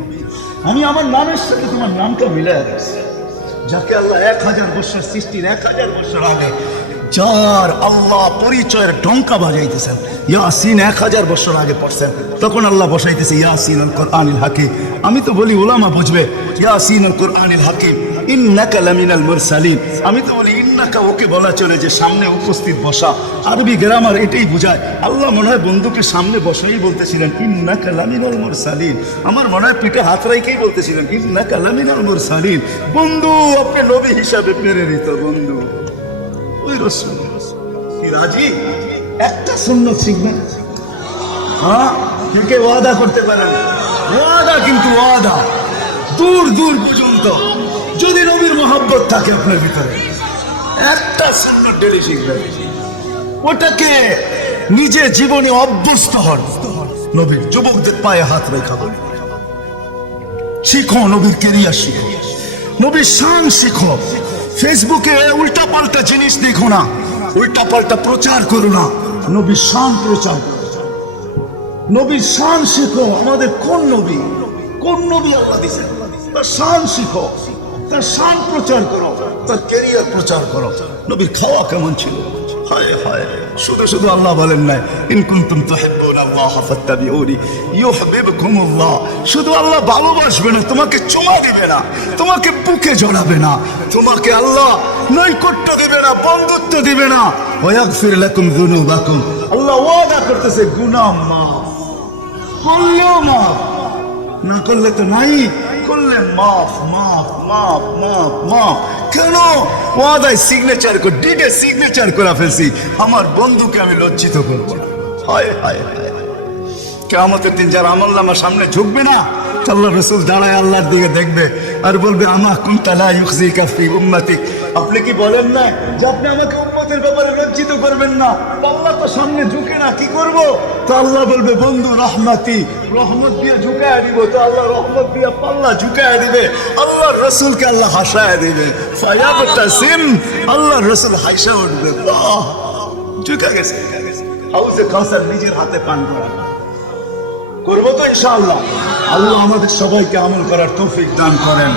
আমি আমার নামের সাথে তোমার নামটা মিলায় রাখছি। যাকে আল্লাহ 1000 বছর সৃষ্টির 1000 বছর আগে যার আল্লাহ পরিচয়ের ডঙ্কা বাজাইতেছেন, ইয়াসিন 1000 বছর আগে পড়ছেন, তখন আল্লাহ বসাইতেছে ইয়াসিন আল কোরআনিল হাকিম। আমি তো বলি ওলামা বুঝবে, ইয়াসিন আল কোরআনিল হাকিম ইন্নাকা লামিনাল মুরসালিন। আমি তো বলি ইন্নাকা ওকে বলা চলে যে সামনে উপস্থিত বসা। আরবি গ্রামার এটাই বোঝায়। আল্লাহ মনে হয় বন্ধুকে সামনে বসাই বলতেছিলেন ইন্নাকা লামিনাল মুরসালিন। আমার মনে হয় পিঠে হাত রাইকেই বলতেছিলেন ইন্নাকা লামিনাল মুরসালিন। বন্ধু আপনি নবী হিসাবে প্রেরিত বন্ধু। ওই রাসূল কি রাজি? একটা সুন্নত শিখবেন। হ্যাঁ, কে ওয়াদা করতে পারেন? ওয়াদা, কিন্তু ওয়াদা দূর দূর পর্যন্ত। যদি নবীর মহব্বত থাকে আপনার ভিতরে, একটা সুন্নত ডেলি শিখবেন। ওটাকে নিজে জীবনে অভ্যস্ত হন। নবীর যুবকদের পায়ে হাত রেখা বলে শিখো, নবীর কেরিয়ার শিখো, নবীর শান শিখো। ফেসবুকে উল্টা পাল্টা জিনিস দেখো না, উল্টা পাল্টা প্রচার করো না, নবীর শান প্রচার করো, নবীর শান শিখো। আমাদের কোন নবী, কোন নবী আল্লাহ দিয়েছেন, তার শান শিখো, তার শান প্রচার করো, তার ক্যারিয়ার প্রচার করো। নবীর খাওয়া কেমন ছিল? হায় হায়, শুধু শুধু আল্লাহ বলেন না ইন কুনতুম তুহিব্বুনাল্লাহ ফাত্তাবিউনি ইউহিব্বুকুমুল্লাহ। শুধু আল্লাহ ভালোবাসবে না, তোমাকে চুমা দিবে না, তোমাকে বুকে জড়াবে না, তোমাকে আল্লাহ নৈকট্য দিবে না, বন্ধুত্ব দিবে না। ওয়া ইয়াগফির লাকুম যুনুবাকুম। আল্লাহ ওয়াদা করতেছে গুনাহ মাফ করলেও মাফ, না করলে তো নাই, করলে মাফ মাফ মাফ মাফ মাফ। কেন? ওয়াদায় সিগনেচার করে, ডিডে সিগনেচার করে ফেলছি, আমার বন্ধুকে আমি লজ্জিত করবো না। হায় হায় হায়, কিয়ামতের দিন যারা আমলনামার সামনে ঝুঁকবে না, আল্লাহ রসুল দাঁড়ায় আল্লাহর দিকে দেখবে আর বলবে আমা কুনতা লা ইউখজিকা ফি উম্মতিক, আপনি কি বলেন না যে আপনি আমাকে উম্মতের ব্যাপারে লজ্জিত করবেন না? আল্লাহ তো সামনে ঝুঁকে না, কি করব? তো আল্লাহ বলবে বন্ধু রহমতি, রহমত দিয়ে ঝুঁকায় দিব। তো আল্লাহ রহমত দিয়ে পাল্লা ঝুঁকায় দিবে, আল্লাহ রসুলকে আল্লাহ হাসায় দিবে। ফায়াবতাসিম, আল্লাহ রসুল হাসা উঠবে, বাহ ঝুঁকে গেছে। হাউজে কাউসার নিজের হাতে পান করা করবো তো ইনশাআল্লাহ। আল্লাহ আমাদের সবাইকে আমল করার তৌফিক দান করেন।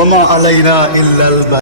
ওমা আলাইনা ইল্লাল